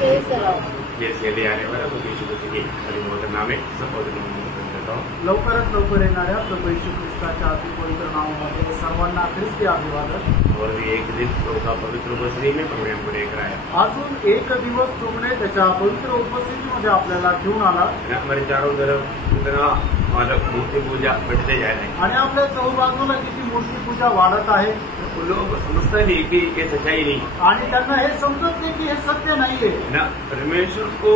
Praise the Lord. येथे आने वाला प्रभु यीशु मसीह के परिमोहन नामे संबोधन करता हूँ। लवकरच लवकर येणाऱ्या प्रभू येशू ख्रिस्ताच्या अति पवित्र नावामध्ये सर्वांना ख्रिस्ती अभिवादन। और भी एक दिन प्रभु का पवित्र उपस्थिति में प्रभु हमको लेकर आया। अजून एक दिवस तुमने त्याच्या पवित्र उपस्थितीमध्ये आपल्याला घेऊन आला हमारे चारों तरफ इतना मतलब मूर्ति पूजा बढ़ते जा रहे हैं आणि आपल्या चहूबाजूला किती मूर्ती पूजा वाढत आहे। वो लोग समझता नहीं कि ये सच्चाई नहीं आणि त्यांना हे समजत नाही की हे सत्य नाहीये ना। परमेश्वर को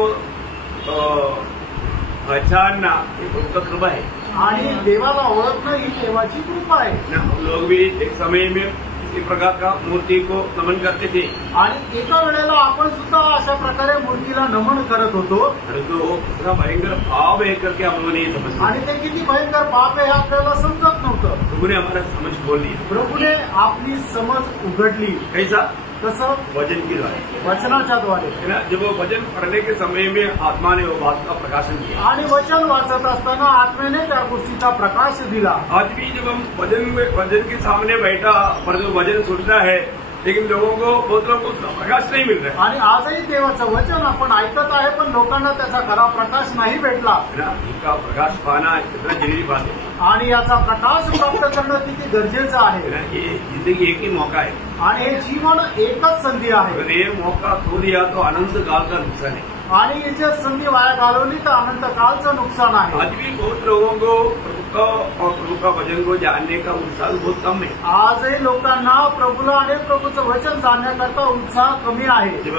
पहचानना ये प्रभु का कृपा है आणि देवाला ओळखणं ही देवाची कृपा आहे ना। हम लोग भी एक समय में इसी प्रकार का मूर्ति को नमन करते थे आणि एका वेळेला आपण सुद्धा अशा प्रकारे मूर्तीला नमन करत होतो परंतु इतना भयंकर भाव है करके हम लोग नहीं समझते। आणि ते किती भयंकर पाप आहे हे आपल्याला समजत नव्हतं। प्रभु ने हमारा समझ खोल दिया। प्रभूने आपली समज उघडली। कैसा? कसं? वचन के द्वारा, वचनाच्या द्वारे। है ना। जब वो वचन पढ़ने के समय में आत्मा ने वो बात का प्रकाशन किया आणि वचन वाचत असताना आत्मेने त्या गोष्टीचा प्रकाश दिला। आज भी जब हम वचन के सामने बैठा पर जो वचन सुनता है लेकिन लोगों को बहुत लोगों को उसका प्रकाश नहीं मिल रहा आणि आजही देवाचं वचन आपण ऐकत आहे पण लोकांना त्याचा खरा प्रकाश नाही भेटला है ना। इनका प्रकाश पाना कितना जरूरी बात है आणि याचा प्रकाश प्राप्त करणं किती गरजेचं है आहे। ना। ये जिंदगी एक ही मौका है आणि हे जीवन एकच संधी आहे अगर ये मौका खो दिया तो अनंत काल का नुकसान है। आणि ही जर संधी वाया घालवली तर अनंत कालचं नुकसान आहे। आज भी बहुत लोगों को प्रभु का और प्रभु का वचन को जानने का उत्साह बहुत कम है। आजही लोकांना प्रभूला आणि प्रभूचं वचन जाणण्याकरता उत्साह कमी आहे। जब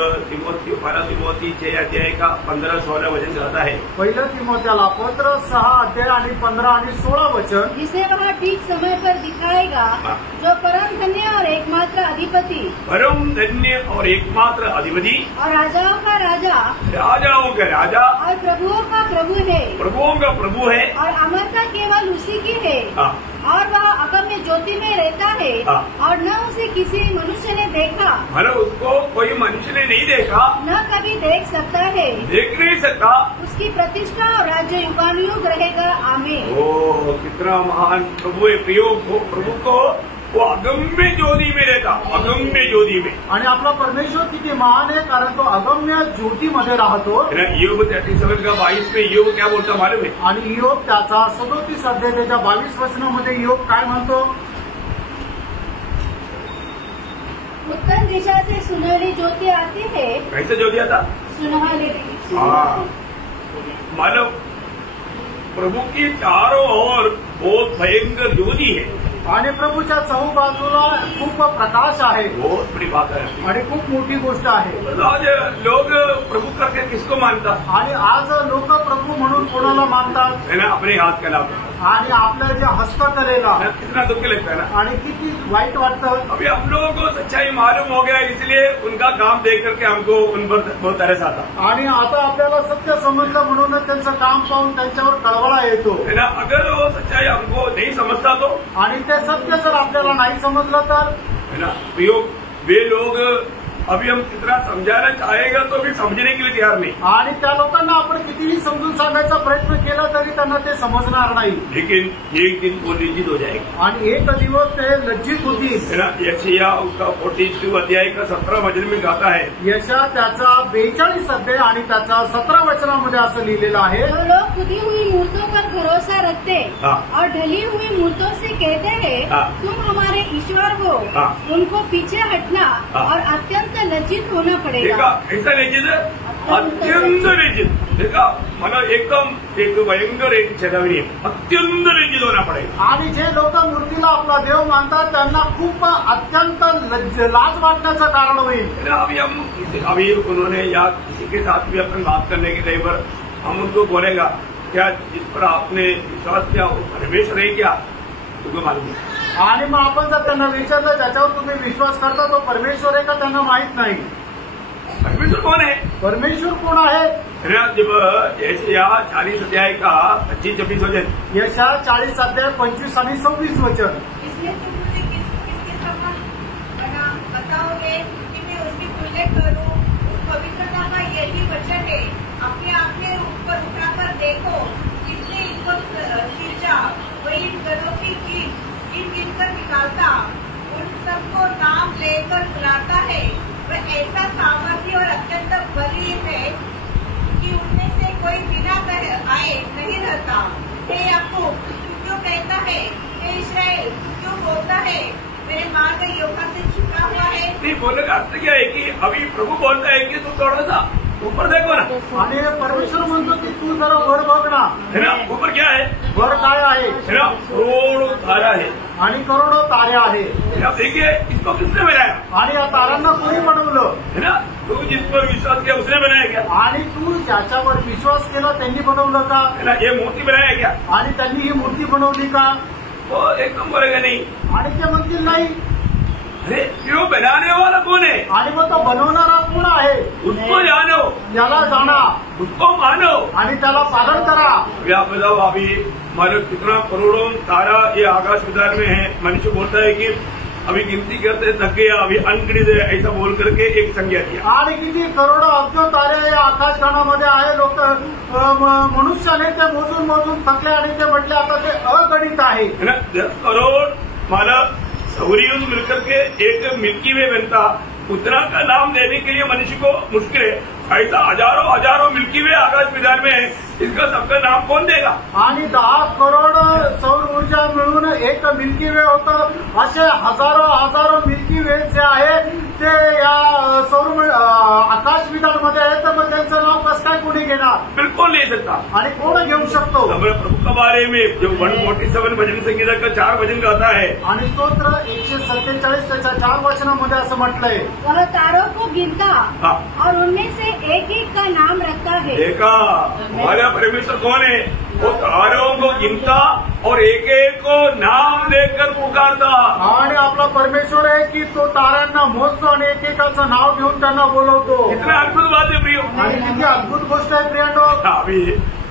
पहला तिमोथी 6 अध्याय का 15-16 वचन कहता है पहिलं तिमोथेला पत्र 6 अध्याय आणि 15 आणि 16 वचन जिसे वह ठीक समय पर दिखाएगा, जो परम धन्य और एकमात्र अधिपति परम धन्य और एकमात्र अधिपति और राजाओं का राजा राजाओं का राजा और प्रभुओं का प्रभु है प्रभुओं का प्रभु है और अमरता केवल उसी की है हाँ। और वह अगम्य ज्योति में रहता है हाँ। और न उसे किसी मनुष्य ने देखा, मतलब उसको कोई मनुष्य ने नहीं देखा, न कभी देख सकता है। देख नहीं सकता। उसकी प्रतिष्ठा और राज्य युगानुयुग रहेगा। आमीन। ओ कितना महान प्रभु है। प्रभु को वो अगम्य ज्योति में रहता, अगम्य ज्योति में। आणि आपला परमेश्वर किती महान आहे कारण तो अगम्य ज्योतीमध्ये राहतो। योग 37 का 22 में योग क्या बोलता मालूम है? आणि योग त्याचा 37 अध्याय त्याच्या 22 वचनामध्ये योग काय म्हणतो? उत्तर दिशा से सुनहरी ज्योति आती है। कैसे ज्योति आता? सुनहरी। मालूम प्रभु की चारों ओर बहुत भयंकर ज्योति है आणि प्रभूच्या चहूबाजूला खूप प्रकाश आहे। बहुत बड़ी बात है आणि खूप मोठी गोष्ट आहे। आज लोग प्रभु करके किसको मानता? आणि आज लोक प्रभू म्हणून कोणाला मानतात? है ना, अपने हाथ का नाम आणि आपल्या ज्या हस्तकलेला कितना दुख लगता है ना। आणि किती वाईट वाटतं। अभी हम लोगों को सच्चाई मालूम हो गया इसलिए उनका काम देख करके हमको उन पर बहुत तरस आता आणि आता आपल्याला सत्य समजलं म्हणूनच त्यांचं काम पाहून त्यांच्यावर कळवळा येतो है ना। अगर वो सच्चाई हमको नहीं समझता तो आणि ते सत्य जर आपल्याला नाही समजलं तर है ना वे लोग अभी हम कितना समझाना चाहेगा तो भी समझने के लिए तैयार नहीं। आणि त्या लोकांना आपण कितीही समजून सांगायचा प्रयत्न केला तरी त्यांना ते समजणार नाही। लेकिन एक दिन वो लज्जित हो जाएगा आणि एक दिवस ते लज्जित होतील। है ना। यशायाह उसका 42 अध्याय का 17 वचन में गाता है। यशा त्याचा 42 अध्याय आणि त्याचा 17 वचनामध्ये असं लिहिलेलं आहे, जो लोग खुदी हुई मूर्तों पर भरोसा रखते हाँ। और ढली हुई मूर्तों से कहते हैं हाँ। तुम हमारे ईश्वर हो, हाँ। उनको पीछे हटना हाँ। और अत्यंत लज्जित होना पड़ेगा। देखा ऐसा लज्जित है, अत्यंत लज्जित। देखा मला एकदम एक भयंकर एक चेतावनी है, अत्यंत लज्जित होना पड़ेगा। आणि जे लोक मूर्तीला आपला देव मानतात त्यांना खूप अत्यंत लाज वाटण्याचं कारण होईल। अभी उन्होंने या किसी के साथ भी अपन बात करने के टाइम पर हम उनको बोलेगा क्या जिस पर आपने विश्वास किया वो परमेश्वर है क्या, तुमको मालूम है। आणि मग आपण जर त्यांना विचारलं ज्याच्यावर तुम्ही विश्वास करता तो परमेश्वर आहे का, त्यांना माहित नाही। परमेश्वर कौन है? परमेश्वर कोण आहे? जब यशायाह 40 अध्याय का 25-26 वचन, यशा 40 अध्याय 25 आणि 26 वचन, इसलिए तुम मुझे किसके समान बताओगे कि मैं उसकी तुलना करूं? उस पवित्रता का यही वचन है, अपने आप में ऊपर उठाकर देखो, किसने इनको सिरजा, वही इन गधों की गिन कर निकालता, उन सबको नाम लेकर बुलाता है। वह ऐसा सामर्थ्य और अत्यंत बलिष्ठ बोलने का अर्थ क्या है कि अभी प्रभु बोलता है कि तू थोड़ा सा ऊपर देखो ना, आणि परमेश्वर म्हणतो की तू जरा वर बघ ना, है ना. ऊपर क्या है, वर काय आहे, है ना, करोड़ों तारा है. आणि करोडो तारे आहे. आप देखिए इसको किसने बनाया, आणि या तारांना कोणी बनवलं, है ना. तू जिस पर विश्वास किया उसने बनाया क्या, आणि तू ज्याच्यावर विश्वास केला त्यांनी बनवलं का, है ना. ये मूर्ति बनाया क्या, आणि त्यांनी ही मूर्ती बनवली का. वो एकदम बोलेगा नहीं. आणि ते म्हणतील नाही. अरे वो बनाने वाला कौन है, आणि मग तो बनवणारा कोण आहे, उसको जानो, त्याला जाणा उसको मानो. आणि त्याला पालन करा. अभी आप बताओ, अभी हमारे कितना करोड़ों तारा ये आकाश विधान में है. मनुष्य बोलता है कि अभी गिनती करते थक गया, अभी अनगिनत है, ऐसा बोल करके एक संज्ञा किया. आणि किती करोडो अब्ज तारे या आकाशगणामध्ये आहे. लोक मनुष्याने ते मोजून मोजून थकले आणि ते म्हटले आता ते अगणित आहे. है ना. 10 करोड़ मानव सौरियों मिलकर के एक मिल्की वे बनता, उतना का नाम देने के लिए मनुष्य को मुश्किल है. ऐसा हजारों हजारों मिल्की वे आकाश विधान में है, इसका सबका नाम कौन देगा. आणि 10 करोड सौर ऊर्जा मिळून एक मिल्की वे होतं. असे हजारो हजारो मिल्की वे जे आहे ते या सौर आकाश विधानमध्ये आहे. तर मग त्यांचं नाव कसं काय कोणी घेणार, बिल्कुल नहीं सकता. आणि कोण घेऊ शकतो. हमारे प्रभु के बारे में जो 147 भजन संगीता का 4 भजन गाता है, आणि स्तोत्र 147 त्याच्या 4 वचनामध्ये असं म्हटलंय, वह तारों को गिनता हाँ. और उनमें से एक एक का नाम रखता है. देखा हमारा परमेश्वर कौन है, वो तारों को गिनता और एक एक को नाम लेकर पुकारता. आणि आपला परमेश्वर आहे की तो ताऱ्यांना मोजतो आणि एकेकाचं नाव घेऊन त्यांना बोलवतो. कितना अद्भुत बात है प्रियो. आणि किती अद्भुत गोष्ट आहे प्रियांनो. अभी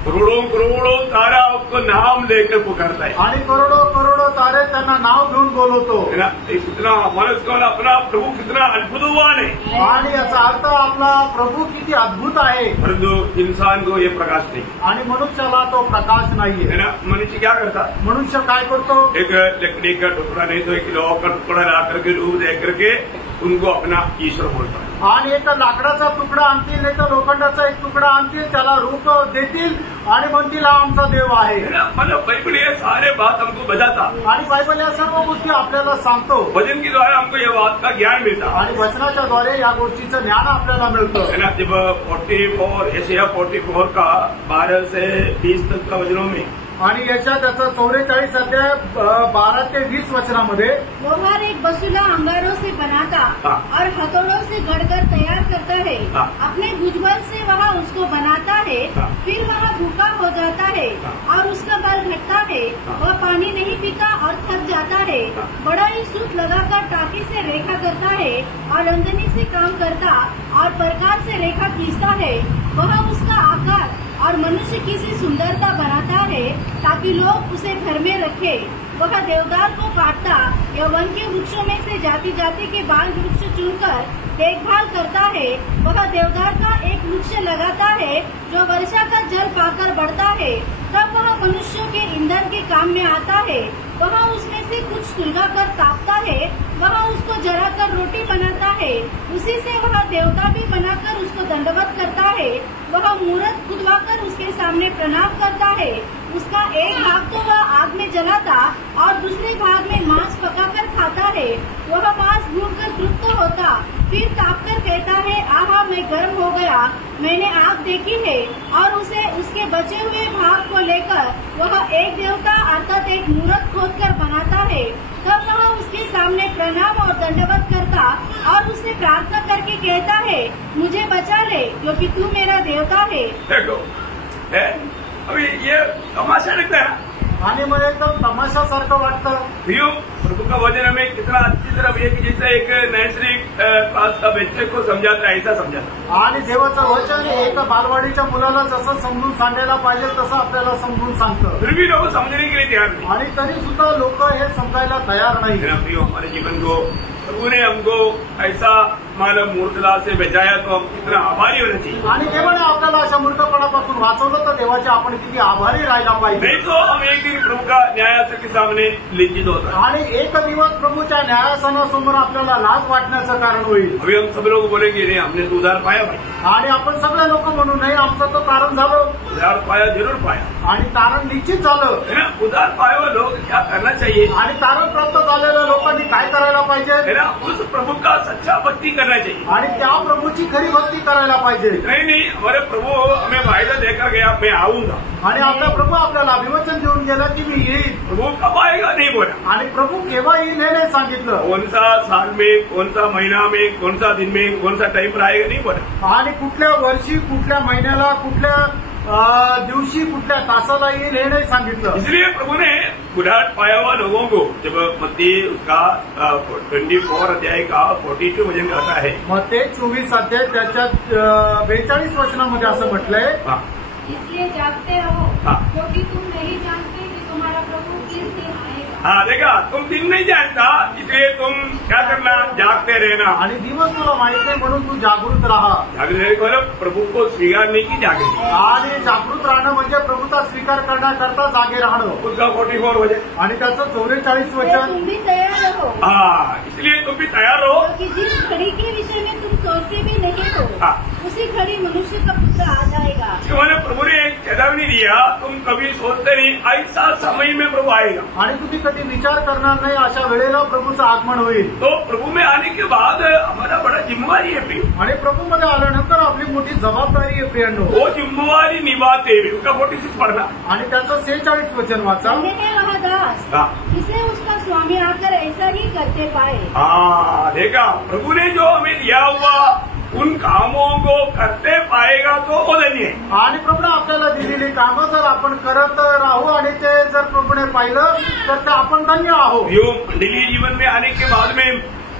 करोड़ों करोड़ों तारा उसको नाम लेकर पुकारता है, आणि करोडो करोडो तारे त्यांना नाव घेऊन बोलवतो. है ना. कितना मनुष्य को अपना प्रभु कितना अद्भुतवान है, आणि याचा अर्थ आपला प्रभु किती अद्भुत आहे. परंतु इंसान को ये प्रकाश नहीं. आणि मनुष्याला तो प्रकाश है नाहीये. ना. मनुष्य क्या करता, मनुष्य काय करतो, एक लकड़ी का टुकड़ा नहीं तो एक लोहा का टुकड़ा ला करके रूप दे करके उनको अपना ईश्वर बोलता है. आणि एक लाकडाचा तुकडा आणतील नाही तर लोखंडाचा एक तुकडा आणतील, त्याला रूप देतील आणि म्हणतील हा आमचा देव आहे. है ना. मतलब बाइबल ये सारे बात हमको बताता, आणि बायबल या सर्व गोष्टी आपल्याला सांगतो. भजन के द्वारा हमको ये बात का ज्ञान मिलता. आणि वचनाच्या द्वारे या गोष्टीचं ज्ञान आपल्याला मिळतं. है ना. जब 44 एशिया 44 का 12 से 20 तक का वचनों में, आणि याच्या त्याचा 44 अध्याय 12 ते 20 वचनामध्ये, लोहार एक बसूला अंगारों से बनाता हाँ. और हथौड़ों से गढ़कर तैयार करता है. हाँ. अपने भुजबल से वह उसको बनाता है. हाँ. फिर वह भूखा हो जाता है हाँ. और उसका बल घटता है. हाँ. वह पानी नहीं पीता और थक जाता है. हाँ. बड़ा ही सूत लगाकर टाकी से रेखा करता है और रंजनी से काम करता और प्रकार से रेखा खींचता है. वह उसका आकार और मनुष्य की सी सुंदरता बनाता है ताकि लोग उसे घर में रखे. वह देवदार को काटता या वन के वृक्षों में से जाति जाति के बाल वृक्ष चुनकर देखभाल करता है. वह देवदार का एक वृक्ष लगाता है जो वर्षा का जल पाकर बढ़ता है. तब वह मनुष्यों के ईंधन के काम में आता है. वह उसमें से कुछ सुलगाकर तापता है. वह उसको जलाकर रोटी बनाता है. उसी से वह देवता भी बनाकर उसको दंडवत करता है. वह मूरत खुदवाकर उसके सामने प्रणाम करता है. उसका एक भाग तो वह आग में जलाता और दूसरे भाग में मांस पकाकर खाता है. वह मांस भूनकर तृप्त होता, फिर तापकर कहता है आहा मैं गर्म हो गया. मैंने आग देखी है. और उसे उसके बचे हुए भाग को लेकर वह एक देवता अर्थात एक मूरत खोदकर बनाता है. तब वह उसके सामने प्रणाम और दंडवत करता और उससे प्रार्थना करके कहता है मुझे बचा ले क्योंकि तू मेरा देवता है. देखो अभी ये तमाशा लगता है. आणि मग एकदम तमाशासारखं वाटतं. प्रियो प्रभु का वचन हमें कितना अच्छी तरह ये कि जैसे एक नर्सरी क्लास का बच्चे को समझाता है ऐसा समझाता. आणि देवाचं वचन एक बालवाडीच्या मुलाला जसं समजून सांगायला पाहिजे तसं आपल्याला समजून सांगतं. फिर भी लोग समझने के लिए तैयार नहीं. आणि तरी सुद्धा लोक हे समजायला तयार नाही. प्रियो हमारे जीवन को प्रभु ने हमको ऐसा मानव मूर्खता से बचाया तो हम कितना आभारी होना चाहिए. आणि देवाने आपल्याला अशा मूर्खपणापासून वाचवलं तर देवाचे आपण किती आभारी राहायला पाहिजे. नहीं तो हम एक दिन प्रभु का न्यायासन के सामने लिखित होता. आणि एक दिवस प्रभूच्या न्यायासनासमोर आपल्याला लाज वाटण्याचं कारण होईल. अभी हम सब लोग बोलेंगे नहीं हमने तो उधार पाया भाई. आणि आपण सगळे लोक म्हणू नाही आमचं तो कारण झालं. उधार पाया जरूर पाया. आणि तारण निश्चित झालं है ना, उदार पाए हुए लोग क्या करना चाहिए, आणि तारण प्राप्त झालेल्या लोकांनी काय करायला पाहिजे, है ना, उस प्रभु का सच्चा भक्ति करना चाहिए। आणि त्या प्रभूची खरी भक्ती करायला पाहिजे। नहीं हमारे प्रभु हमें वायदा देकर गया मैं आऊंगा, आणि आपला प्रभू आपल्याला अभिवचन देऊन गेला की मी येईल, प्रभु कब आएगा नहीं बोला, आणि प्रभू केव्हा येईल हे नाही सांगितलं, कौन सा साल में, कौन सा महीना में, कौन सा दिन में, कौन सा टाइम पर आएगा नहीं बोला, आणि कुठल्या वर्षी, कुठल्या महिन्याला, कुठल्या दिवशी, कुठल्या तासाला येईल हे नाही सांगितलं। इसलिए प्रभु ने बुढ़ाट पाया हुआ लोगों को जब मत्ती उसका 24 अध्याय का 42 वचन कहता है, मग ते 24 अध्याय त्याच्यात 42 वचनामध्ये असं म्हटलंय, हाँ, इसलिए जागते रहो हाँ। क्योंकि तुम नहीं जानते कि तुम्हारा प्रभु किस दिन आएगा। हाँ देखा, तुम दिन नहीं जानता इसलिए तुम क्या करना, जागते रहना। आणि दिवस तुला माहित नाही म्हणून तू जागृत राहा। जागृत रहने को मतलब प्रभु को स्वीकारने की जागृति, आणि जागृत राहणं म्हणजे प्रभूचा स्वीकार करण्याकरता जागे राहणं। उसका 44 वचन आणि त्याचं 44 इसलिए वचन, तुम भी तैयार रहो हाँ, इसलिए तुम भी तैयार रहो। क्योंकि जिस घड़ी के विषय में तुम सोचते भी नहीं हो हाँ। उसी घड़ी मनुष्य का पुत्र आ जाएगा। इसके मैंने प्रभु ने एक चेतावनी दिया, तुम कभी सोचते नहीं ऐसा समय में प्रभु आएगा, आणि तुम्ही कधी विचार करणार नाही अशा वेळेला प्रभूचं आगमन होईल। तो प्रभु में आने के बाद हमारा बड़ा जिम्मेवारी है प्रिय, आणि प्रभूमध्ये आल्यानंतर आपली मोठी जबाबदारी आहे प्रियांनो। वो जिम्मेवारी निभाते हुए उसका 46 पढ़ना। आणि त्याचं 46 वचन वाचा। धन्य है वह दास हाँ जिसे उसका स्वामी आकर ऐसा ही करते पाए। हाँ, देखा, प्रभु ने जो हमें दिया हुआ उन कामों को करते पाएगा तो वो धन्य है। आणि प्रभूने आपल्याला दिलेली कामं जर आपण करत राहू आणि ते जर प्रभूने पाहिलं तर ते आपण धन्य आहोत। यो मंडलीय जीवन में आने के बाद में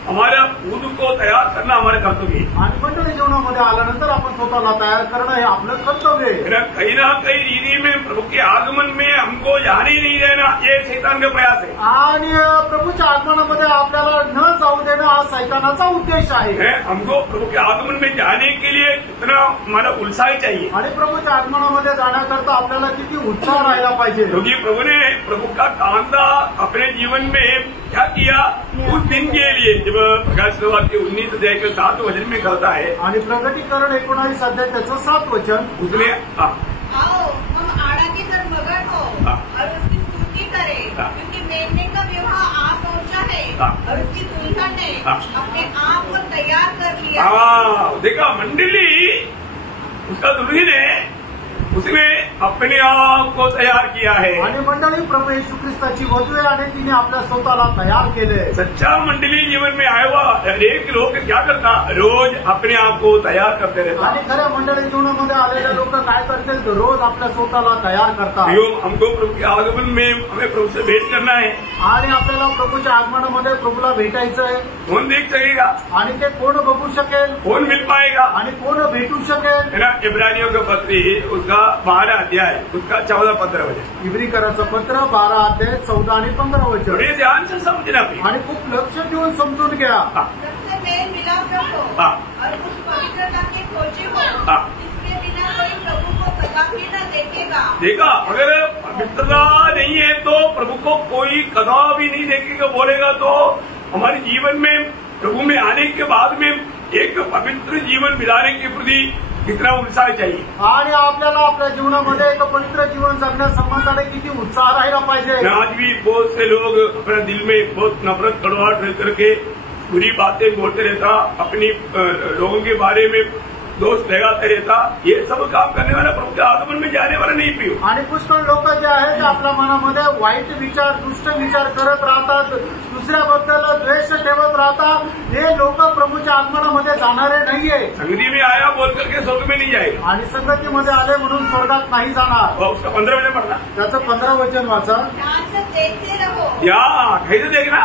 हमारा खुद को तैयार करना हमारा कर्तव्य है। आणि मंडळी जीवनामध्ये आल्यानंतर आपण स्वतःला तयार करणं हे आपलं कर्तव्य आहे। मेरा कहीं ना कहीं रीति में प्रभू के आगमन में हमको जाने ही नहीं देना, ये शैतान का प्रयास है। आणि प्रभूच्या आगमनामध्ये आपल्याला न जाऊ देणं हा सैतानाचा उद्देश आहे। हमको प्रभु के आगमन में जाने के लिए कितना हमारा उत्साह चाहिए, आणि प्रभूच्या आगमनामध्ये जाण्याकरता आपल्याला किती उत्साह राहिला पाहिजे। क्योंकि प्रभु ने प्रभु का कांदा अपने जीवन में क्या किया उस दिन के लिए, जब प्रकाश संवाद के 19 अध्याय के 7 वचन में कहता है, आणि प्रगटीकरण 19 अध्याय त्याचं 7 वचन, उसने आओ हम आड़ा की तरफ मगन हो और उसकी स्तुति करें, क्योंकि मेमने का विवाह आ पहुंचा है और उसकी दुल्हन ने अपने आप को तैयार कर लिया। देखा, मंडली उसका दुल्हन है, उसने अपने आप को तैयार किया है। आणि मंडळी प्रभू येशू ख्रिस्ताची वधू आहे आणि तिने आपल्या स्वतःला तयार केले। सच्चा मंडली जीवन में आया हुआ एक लोग क्या करता, रोज अपने आप को तैयार करते रहता। आणि खऱ्या मंडळी जीवनामध्ये आलेले लोक काय करतील, तर रोज आपल्या स्वतःला तयार करतात। हमको प्रभु के आगमन में हमें प्रभु से भेंट करना है, आणि आपल्याला प्रभूच्या आगमनामध्ये प्रभूला भेटायचं आहे। कौन देख सकेगा, आणि ते कोण बघू शकेल, कौन मिल पाएगा, आणि कोण भेटू शकेल। है ना, इब्रानियों का पत्र उसका 12 अध्याय उसका 14-15 वचन, इब्रिकराचं पत्र 12 अध्याय 14 आणि 15 वचन। बड़े ध्यान से समझना भी, आणि खूप लक्ष देऊन समजून घ्या। सबसे मेल मिलाप रखो और उस पवित्रता के खोजी हो, इसके बिना कोई प्रभु को कदापि न देखेगा। देखा, अगर पवित्रता नहीं है तो प्रभु को कोई कदापि नहीं देखेगा बोलेगा, तो हमारे जीवन में प्रभु में आने के बाद में एक पवित्र जीवन बिताने के प्रति कितना उत्साह चाहिए। आणि आपल्याला आपल्या जीवनामध्ये एक पवित्र जीवन जगण्यासंबंधाने किती उत्साह राहिला पाहिजे। आज भी बहुत से लोग अपने दिल में बहुत नफरत कड़वाहट रह करके बुरी बातें बोलते रहता, अपनी लोगों के बारे में दोष लगाते रहता, ये सब काम करने वाला प्रभु के आगमन में जाने वाला नहीं पियो। आणि पुष्कळ लोक जे आहेत ते आपल्या मनामध्ये वाईट विचार, दुष्ट विचार करत राहतात, दुसऱ्याबद्दल द्वेष ठेवत राहतात, हे लोक प्रभूच्या आगमनामध्ये जाणारे नाहीये। संगति में आया बोल करके स्वर्ग में नहीं जाएगा, आणि संगतीमध्ये आले म्हणून स्वर्गात नाही जाणार। और उसका 15 वचन पढ़ना, त्याचं 15 वचन वाचा। ध्यान से देखते रहो, या कैसे देखना,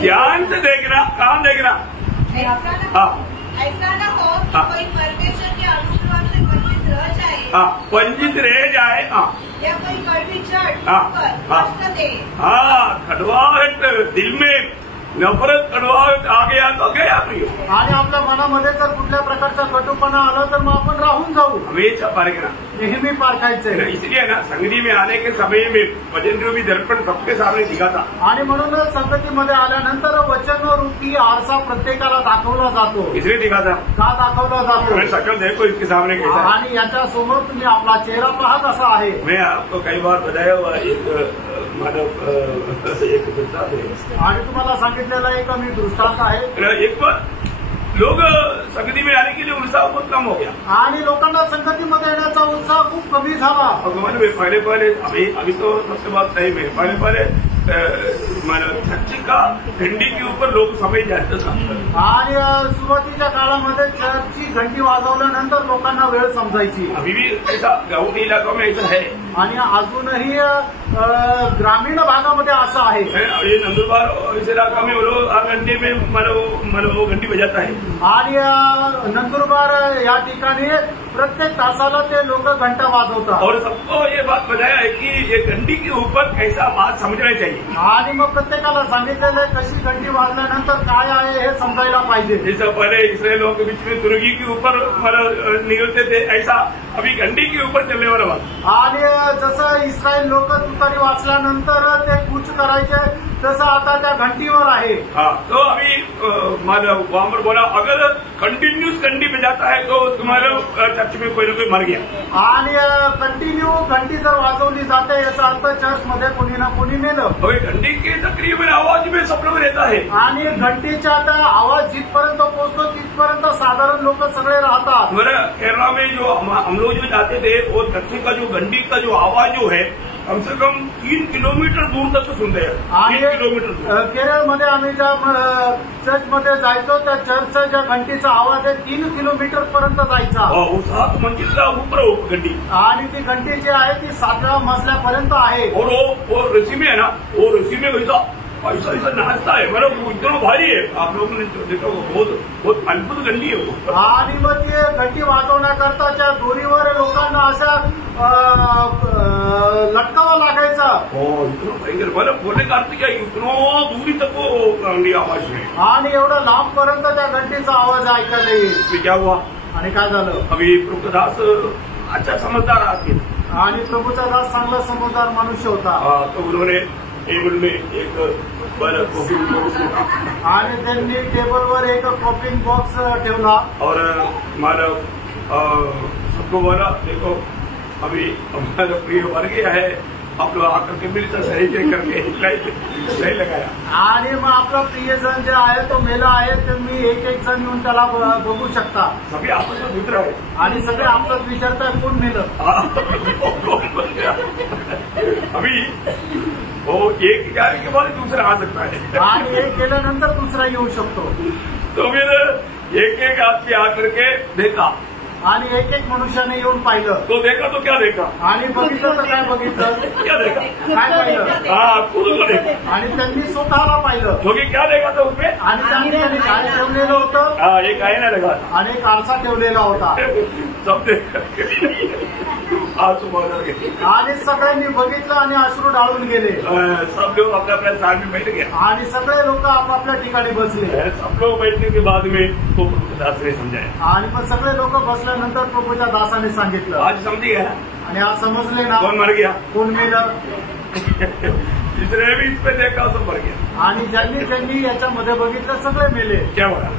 ध्यान से देखना, काम देखना। ऐसा न हो कि कोई परमेश्वर के अनुग्रह से वंचित रह जाए, वंचित रह जाए, या कोई कड़वी चढ़ हाँ, पर कष्ट दे। खड़वाहट दिल में नफरत कड़वा आ गया तो गया प्रियो. आणि आपल्या मनामध्ये जर कुठल्या प्रकारचा कटुपणा आला तर मग आपण राहून जाऊ. हमेशा पारखना. नेहमी पारखायचे. इसलिए ना संगति में आने के समय में वचन रूपी दर्पण सबके सामने दिखाता. आणि म्हणूनच संगतीमध्ये आल्यानंतर वचन रूपी आरसा प्रत्येकाला दाखवला जातो. इसलिए दिखाता. का दाखवला जातो? मैं शकल देखो इसके सामने कैसा है. आणि याच्या समोर तुम्ही आपला चेहरा पहा कसा आहे. मैं आपको कई बार बताया हुआ एक मानव एक दृष्टांत है. आणि तुम्हाला सांगितलेला एक मी दृष्टांत आहे. एक बार लोग संगति में आने के लिए उत्साह बहुत कम हो गया. आणि लोकांना संगतीमध्ये येण्याचा उत्साह खूप कमी झाला. भगवान में पहले अभी तो सबसे बात नहीं में पहले चर्च का घंटी के ऊपर लोग समय जाते था. आणि सुरुवातीच्या काळामध्ये चर्चची घंटी वाजवल्यानंतर लोकांना वेळ समजायची. अभी भी ऐसा गाँव के इलाकों में ऐसा है. आणि अजूनही ग्रामीण भागामध्ये असं आहे. ये नंदुरबार इस इलाका में वो लोग घंटे में वो घंटी बजाता है. आणि नंदुरबार या ठिकाणी प्रत्येक तासाला ते लोक घंटा वाजवतात. और सबको ये बात बताया है कि ये घंटी के ऊपर कैसा बात समझना चाहिए. आणि मग प्रत्येकाला सांगितलेलं कशी घंटी वाजल्यानंतर काय आहे हे समजायला पाहिजे. जैसे पहले इसराइलों के बीच में तुर्की के ऊपर निकलते थे ऐसा अभी घंटी के ऊपर चलने वाला बात. आणि जसं इस्रायल लोक तुतारी वाचल्यानंतर ते कूच करायचे तसं आता त्या घंटीवर आहे. हाँ तो अभी वहां पर बोला अगर कंटिन्यूस घंटी बजाता है तो तुम्हारे चर्च में कोई ना कोई मर गया. आणि कंटिन्यू घंटी जर वाजवली जाते याचा अर्थ चर्चमध्ये कोणी ना कोणी मेलं. घंटी के तकरीबन आवाज में सब लोग रहता है. आणि घंटीचा आता आवाज जिथपर्यंत पोहोचतो तिथपर्यंत साधारण लोक सगळे राहतात. बरं केरला में जो हम लोग जो जाते थे वो चर्च का जो घंटी का जो आवाज जो है कम से कम 3 किलोमीटर दूर तक सुनते हैं. 3 किलोमीटर केरळमध्ये आम्ही ज्या चर्चमध्ये जायचो त्या चर्चच्या ज्या घंटीचा आवाज आहे 3 किलोमीटर पर्यंत जायचा. वो 7 मंजिला ऊपर घंटी. आणि ती घंटी जी आहे ती 7व्या मजल्यापर्यंत आहे. और वो रस्सी में है ना वो रस्सी में वैसा ऐसा नाचता है मतलब इतना भारी है. आप लोगों ने देखा बहुत अद्भुत घंटी है वो. आणि मग ती घंटी वाजवण्याकरता त्या दोरीवर लोकांना अशा लटकावा लागायचा. इतना भयंकर मतलब बोलने का अर्थ क्या इतना दूरी तक वो घंटी आवाज है. आणि एवढं लांबपर्यंत त्या घंटीचा आवाज ऐकायला येईल. क्या हुआ आणि काय झालं. अभी प्रभुदास अच्छा समझदार आदमी. आणि प्रभूचा दास चांगला समजदार मनुष्य होता. तो उन्होंने टेबल में एक कॉफी बॉक्स रखा. आणि त्यांनी टेबलवर एक कॉफी बॉक्स ठेवला. और मानव सबको बोला देखो अभी हमारा प्रिय मर गया है आप लोग आकर के मिलता सही करके सही लगाया. आणि मग आपला प्रियजन जे आहे तो मेला आहे तुम्ही एक एक जण येऊन त्याला बघू शकता. सगळे आपस में मित्र आहे. आणि सगळे आपल्याच विचारताय कोण मेलं. अभी वो एक जाने के बाद दूसरा आ सकता है. आणि एक गेल्यानंतर दुसरा येऊ शकतो. तो फिर एक आदमी आकर के देखा. आणि एक एक मनुष्याने येऊन पाहिलं. तो देखा तो क्या देखा. आणि बघितलं तर काय बघितलं. क्या देखा काय पाहिलं. खुद को देखा. आणि त्यांनी स्वतःला पाहिलं. क्योंकि क्या देखा था उसमें. आणि त्यांनी काय ठेवलेलं होतं. एक आहे ना लगा. आणि एक आरसा ठेवलेला होता. सब देख आंसू बहा गए. आणि सगळ्यांनी बघितलं आणि अश्रू ढाळून गेले. सब लोग अपने अपने स्थान में बैठ गए. आणि सगळे लोक आपापल्या ठिकाणी बसले. सब लोग बैठने के बाद में तो प्रभुदास ने समझाया. आणि मग सगळे लोक बसल्यानंतर प्रभूच्या दासाने सांगितलं. आज समझी गया. आणि आज समजले ना. कौन मर गया. कोण मेलं. जिसने भी इस पे देखा सब मर गया. आणि ज्यांनी याच्यामध्ये बघितलं सगळे मेले. क्या बोला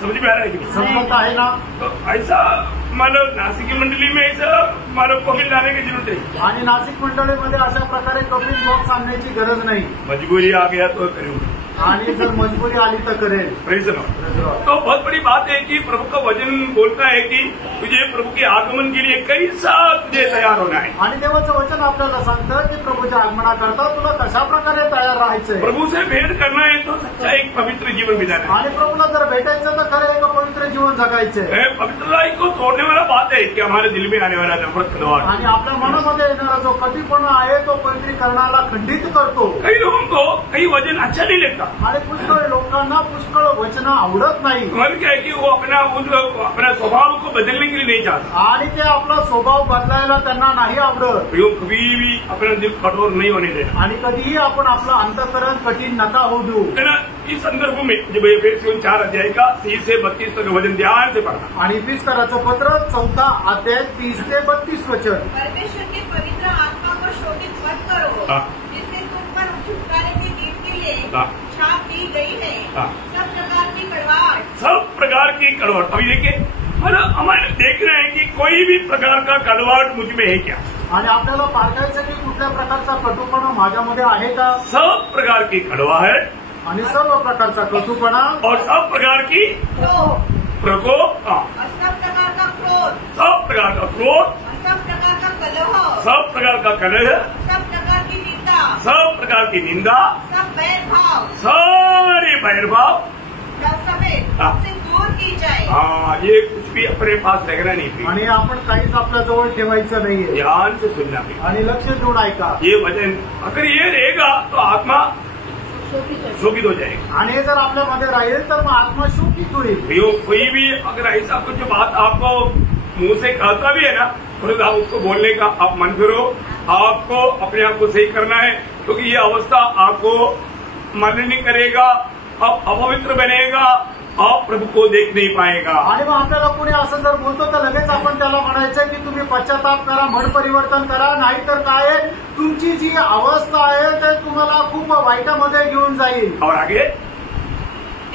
समझ में आ रहा है कि समजत आहे ना. तो ऐसा मतलब नासिक की मंडली में ऐसा मतलब कॉफी लाने की जरूरत है. आणि नाशिक मंडळीमध्ये अशा प्रकारे कॉफी बॉक्स आणण्याची गरज नाही. मजबूरी आ गया तो करूँ. आणि जर मजबुरी आली तर करेल. तो बहुत बड़ी बात है कि प्रभु का वचन बोलता है कि तुझे प्रभु के आगमन के लिए कैसा तुझे तैयार होना है. आणि देवाचं वचन आपल्याला सांगतं की प्रभूच्या आगमनाकरता तुला कशा प्रकारे तयार राहायचंय. प्रभु से भेंट करना है तो सच्चा एक पवित्र जीवन बिताना है. आणि प्रभूला जर भेटायचं तर खरं एक पवित्र जीवन जगायचंय. पवित्रता को तोड़ने वाला बात है कि हमारे दिल में आने वाला नफरत का दौर. आणि आपल्या मनामध्ये येणारा जो कटीपणा आहे तो पवित्रीकरणाला खंडित करतो. कई लोगों को कई वचन अच्छा नहीं लगता आणि पुष्कळ लोकांना पुष्कळ वचन आवडत नाही. हमारे क्या है कि वो अपना स्वभाव को बदलने के लिए नहीं चाहता. आणि ते आपला स्वभाव बदलायला त्यांना नाही आवडत. वो कभी भी अपना दिल कठोर नहीं होने देना. आणि कधीही आपण आपलं अंतःकरण कठीण नका होऊ देऊ. है ना. इस संदर्भ में जब एफेसियों 4 अध्याय का 30 से 32 तक वचन ध्यान से पढ़ना. आणि इफिसकराचं पत्र 4 अध्याय 30 ते 32 वचन. परमेश्वर की पवित्र आत्मा को शोभित मत करो, हाँ. जिससे तुम पर छुटकारे के दिन के लिए हाँ. छाप दी गई है. हाँ. सब प्रकार की कड़वाहट. सब प्रकार की कड़वाहट. अभी देखिए मतलब हमारे देख रहे हैं कि कोई भी प्रकार का कड़वाहट मुझ में है क्या. आणि आपल्याला पारखायचं की कुठल्या प्रकारचा कटुपणा माझ्यामध्ये आहे का. सब प्रकार की कड़वाहट आणि सर्व प्रकारचा कटुपणा और सब प्रकार की क्रोध. प्रकोप. और सब प्रकार का क्रोध. सब प्रकार का क्रोध. और सब प्रकार का कलह. सब प्रकार का कलह. सब प्रकार की निंदा. सब प्रकार की निंदा. सब बैरभाव सारे बैरभाव समेत हाँ. से दूर की जाए. हाँ. ये कुछ भी अपने पास रखना नहीं चाहिए. आणि आपण काहीच आपल्या जवळ ठेवायचं नाहीये. ध्यान से सुनना भी. आणि लक्ष देऊन ऐका. ये वचन अगर ये रहेगा तो आत्मा शोभित हो जाएगी. आणि हे जर आपल्यामध्ये राहील तर मग आत्मा शोकित होईल. कोई भी अगर ऐसा कुछ बात आपको मुंह से कहता भी है ना तो आप उसको बोलने का आप मन करो. आपको अपने आप को सही करना है क्योंकि ये अवस्था आपको मान्य करेगा. आप अपवित्र बनेगा. आप प्रभु को देख नहीं पाएगा. आणि मग आपल्याला कोणी असं जर बोलतो तर लगेच आपण त्याला म्हणायचं की तुम्ही पश्चाताप करा, मन परिवर्तन करा. नाहीतर काय आहे, तुमची जी अवस्था आहे ते तुम्हाला खूप वाईटामध्ये घेऊन जाईल. और आगे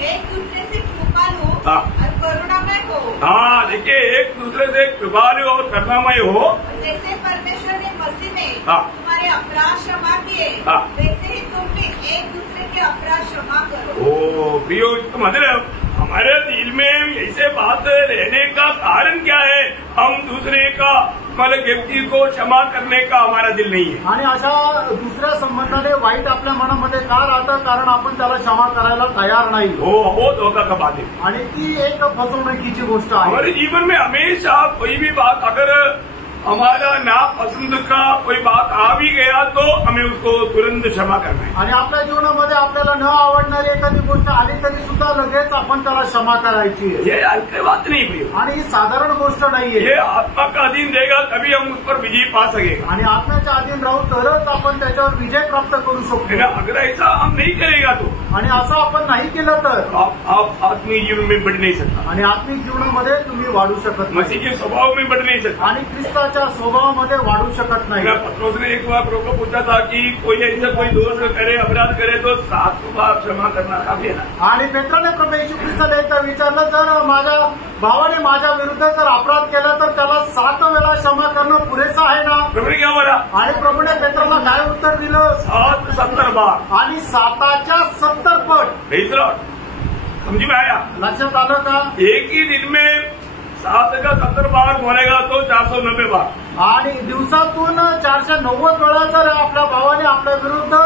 एक दूसरे से कृपालु हाँ. और करुणामय हो. हाँ. देखिए एक दूसरे से कृपालु और करुणामय हो. जैसे परमेश्वर ने मसीह में हाँ. तुम्हारे अपराध क्षमा किए, हाँ. वैसे ही तुम भी एक दूसरे के अपराध क्षमा करो. ओ प्रियो इसका मतलब हमारे दिल में ऐसे बात रहने का कारण क्या है. हम दूसरे का मतलब व्यक्ति को क्षमा करने का हमारा दिल नहीं है. आणि अशा दुसऱ्या संबंधाने वाईट आपल्या मनामध्ये का राहतं, कारण आपण त्याला क्षमा करायला तयार नाही. वो धोखा का बात है. आणि ती एक फसवणुकीची गोष्ट आहे. हमारे जीवन में हमेशा कोई भी बात अगर हमारा नापसंद का कोई बात आ भी गया तो हमें उसको तुरंत क्षमा करना है. आणि आपल्या जीवनामध्ये आपल्याला न आवडणारी एखादी गोष्ट आली तरी सुद्धा लगेच आपण त्याला क्षमा करायची आहे. ये हल्की बात नहीं प्रियो. आणि ही साधारण गोष्ट नाहीये. ये आत्मा का अधीन रहेगा तभी हम उस पर विजय पा सकेगा. आणि आत्म्याच्या अधीन राहू तरच आपण त्याच्यावर विजय प्राप्त करू है शकतो. ना. अगर ऐसा हम नहीं करेगा तो आणि असं आपण नाही केलं तर आप आत्मीय जीवन में बढ़ नहीं सकता. आणि आत्मिक जीवनामध्ये तुम्ही वाढू शकत नाही. मसीह के स्वभाव में बढ़ नहीं सकता. आणि ख्रिस्ताच्या स्वभावामध्ये वाढू शकत नाही. पत्रोस ने एक बार प्रभु को पूछा था कि कोई ऐसा कोई दोष करे अपराध करे तो 7 बार क्षमा करना काफी है ना. आणि पेत्राने प्रभू येशू ख्रिस्ताला एकदा विचारलं, जर माझ्या भावाने माझ्या विरुद्ध जर अपराध केला तर त्याला 7 वेळा क्षमा करणं पुरेसं आहे ना. प्रभु ने क्या बोला. आणि प्रभूने पेत्राला काय उत्तर दिलं. 7 बार. आणि 7च्या 70 पट. Praise the Lord. समझ में आया. लक्षात आलं का. एक ही दिन में 7 का 70 बार बोलेगा तो 490 बार. आणि दिवसातून 490 वेळा जर आपल्या भावाने आपल्या विरुद्ध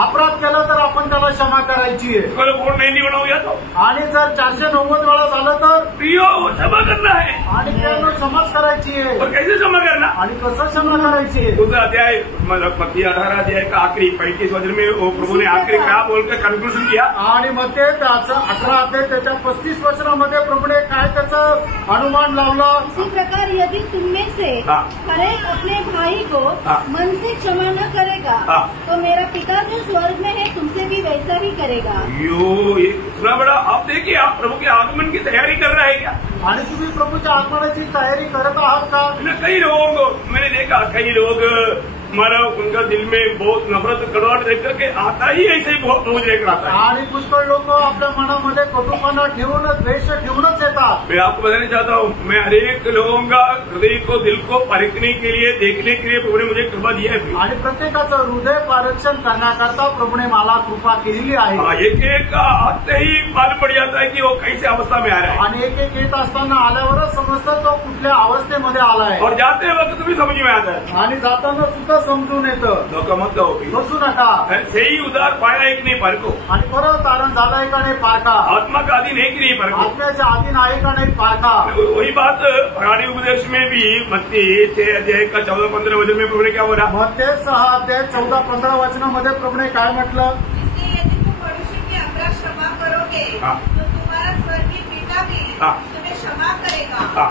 अपराध केला तर आपण त्याला क्षमा करायची आहे. उसको वोट नहीं निवडा हो गया तो. आणि जर 490 वेळा झालं तर प्रियो वो क्षमा करना है. आणि त्यांना क्षमाच करायची आहे. और कैसे क्षमा करना. आणि कसं क्षमा करायची आहे. दूसरा अध्याय मतलब मत्ती 18 अध्याय का आखिरी 35 वचन में वो प्रभु ने आखिरी क्या बोलकर कंक्लूजन किया. आणि मग ते त्याचं 18 अध्याय त्याच्या 35 वचनामध्ये प्रभूने काय त्याचं अनुमान लावलं. इसी प्रकार यदि तुम में से हाँ. हर एक अपने भाई को हाँ. मन से क्षमा न करेगा हाँ. तो मेरा पिता जो स्वर्ग में है तुमसे भी वैसा ही करेगा. यो ये कितना बड़ा. आप देखिए आप प्रभु के आगमन की तैयारी कर रहे हैं क्या. आणि तुम्ही प्रभूच्या आगमनाची तयारी करत आहात का. कई लोगों को मैंने देखा कई लोग मतलब उनका दिल में बहुत नफरत कड़वाहट देख करके आता ही ऐसे ही बहुत बोझ लेकर आता है. आणि पुष्कळ लोक आपल्या मनामध्ये कटुपणा ठेवूनच द्वेष ठेवूनच येतात. मैं आपको बताना चाहता हूँ मैं हर एक लोगों का हृदय को दिल को परखने के लिए देखने के लिए प्रभु ने मुझे कृपा दिया है. आणि प्रत्येकाचं हृदय परीक्षण करण्याकरता प्रभूने मला कृपा केलेली आहे. एक एक का आते ही मालूम पड़ जाता है कि वो कैसे अवस्था में आ रहा है. आणि एक एक येत असताना आल्यावरच समजतं तो कुठल्या कुठल्या अवस्थेमध्ये आलाय और जाते वक्त भी समझ में आता है। आणि जाताना सुद्धा समजून येतं. धोखा मत कहो भी। बसू नका. सही उधार पाया एक नहीं पारको। आणि परत तारण झालंय का नाही पारखा. आत्मा का अधीन है कि नहीं पारको। आत्म्याच्या अधीन आहे का नाही पारखा. वही बात पहाड़ी उपदेश में भी मत्ती 6 अध्याय का 14-15 वचन में प्रभु ने क्या बोला। मत्ती 6 अध्याय 14-15 वचनामध्ये प्रभूने काय म्हटलं. इसलिए यदि तुम मनुष्य की अपराध क्षमा करोगे तो तुम्हारा स्वर्गीय पिता भी तुम्हें क्षमा करेगा।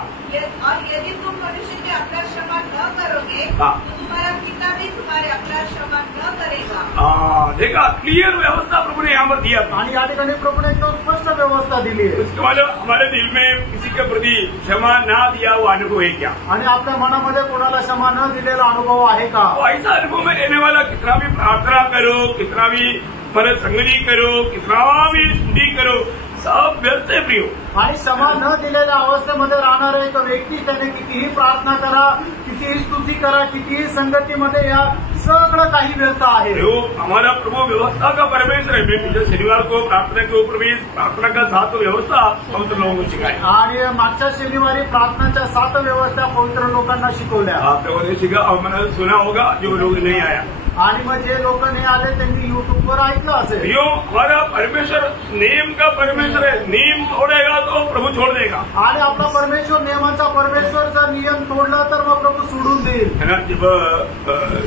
और यदि तुम मनुष्य के अपराध क्षमा न करोगे तो तुम्हारा पिता भी तुम्हारे अपराध क्षमा न करेगा। देखा क्लियर व्यवस्था प्रभु ने यहाँ पर दिया था। आणि या ठिकाणी प्रभूने एकदम स्पष्ट व्यवस्था दिली आहे. उसके बाद हमारे दिल में किसी के प्रति क्षमा ना दिया वो अनुभव है क्या। आणि आपल्या मनामध्ये कोणाला क्षमा न दिलेला अनुभव आहे का. तो ऐसा अनुभव में रहने वाला कितना भी प्रार्थना करो, कितना भी मतलब संगति करो, कितना भी स्तुति करो, सब व्यर्थ है प्रियो. आणि क्षमा न दिलेल्या अवस्थेमध्ये राहणारा एक व्यक्ती त्याने कितीही प्रार्थना करा, कितीही स्तुती करा, कितीही संगतीमध्ये या सगळं काही व्यर्थ आहे. जो हमारा प्रभु व्यवस्था का परमेश्वर है. मैं पिछले शनिवार को प्रार्थना के ऊपर भी प्रार्थना का 7 व्यवस्था पवित्र लोगों को सिखाई. आणि मागच्या शनिवारी प्रार्थनाच्या 7 व्यवस्था पवित्र लोकांना शिकवल्या. आप लोगों ने सीखा और मैंने सुना होगा जो लोग नहीं आया. आणि मग जे लोक नाही आले त्यांनी युट्यूबवर ऐकलं असेल. यो हमारा परमेश्वर नियम का परमेश्वर है. नियम तोड़ेगा तो प्रभु छोड़ देगा. आणि आपला परमेश्वर नियमांचा परमेश्वर जर नियम तोडला तर मग प्रभू सोडून देईल. है ना. जब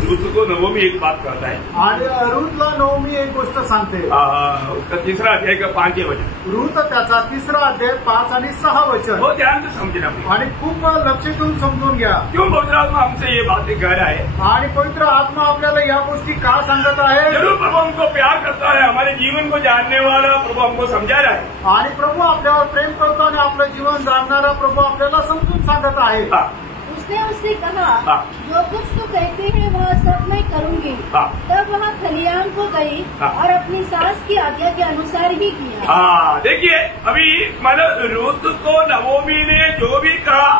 रूत को नवमी एक बात करता है. आणि रूतला नवमी एक गोष्ट सांगते. उसका 3रा अध्याय का 5 वचन. रूत त्याचा 3रा अध्याय 5 आणि 6 वचन. वो ध्यान से समझना. आणि खूप लक्ष देऊन समजून घ्या. क्यों पवित्र आत्मा हमसे ये बातें कह रहा है. आणि पवित्र आत्मा आपल्याला या गोष्टी का सांगत आहे. जरूर प्रभु हमको प्यार करता है. हमारे जीवन को जानने वाला प्रभु हमको समझा रहा है. आणि प्रभू आपल्यावर प्रेम करतो आणि आपलं जीवन जाणणारा प्रभू आपल्याला समजून सांगत आहे. उसने उससे कहा जो कुछ तू कहते हैं वह सब मैं करूंगी. तब वह खलियान को गई और अपनी सास की आज्ञा के अनुसार ही किया. देखिए अभी मतलब रूत को नवोमी ने जो भी कहा,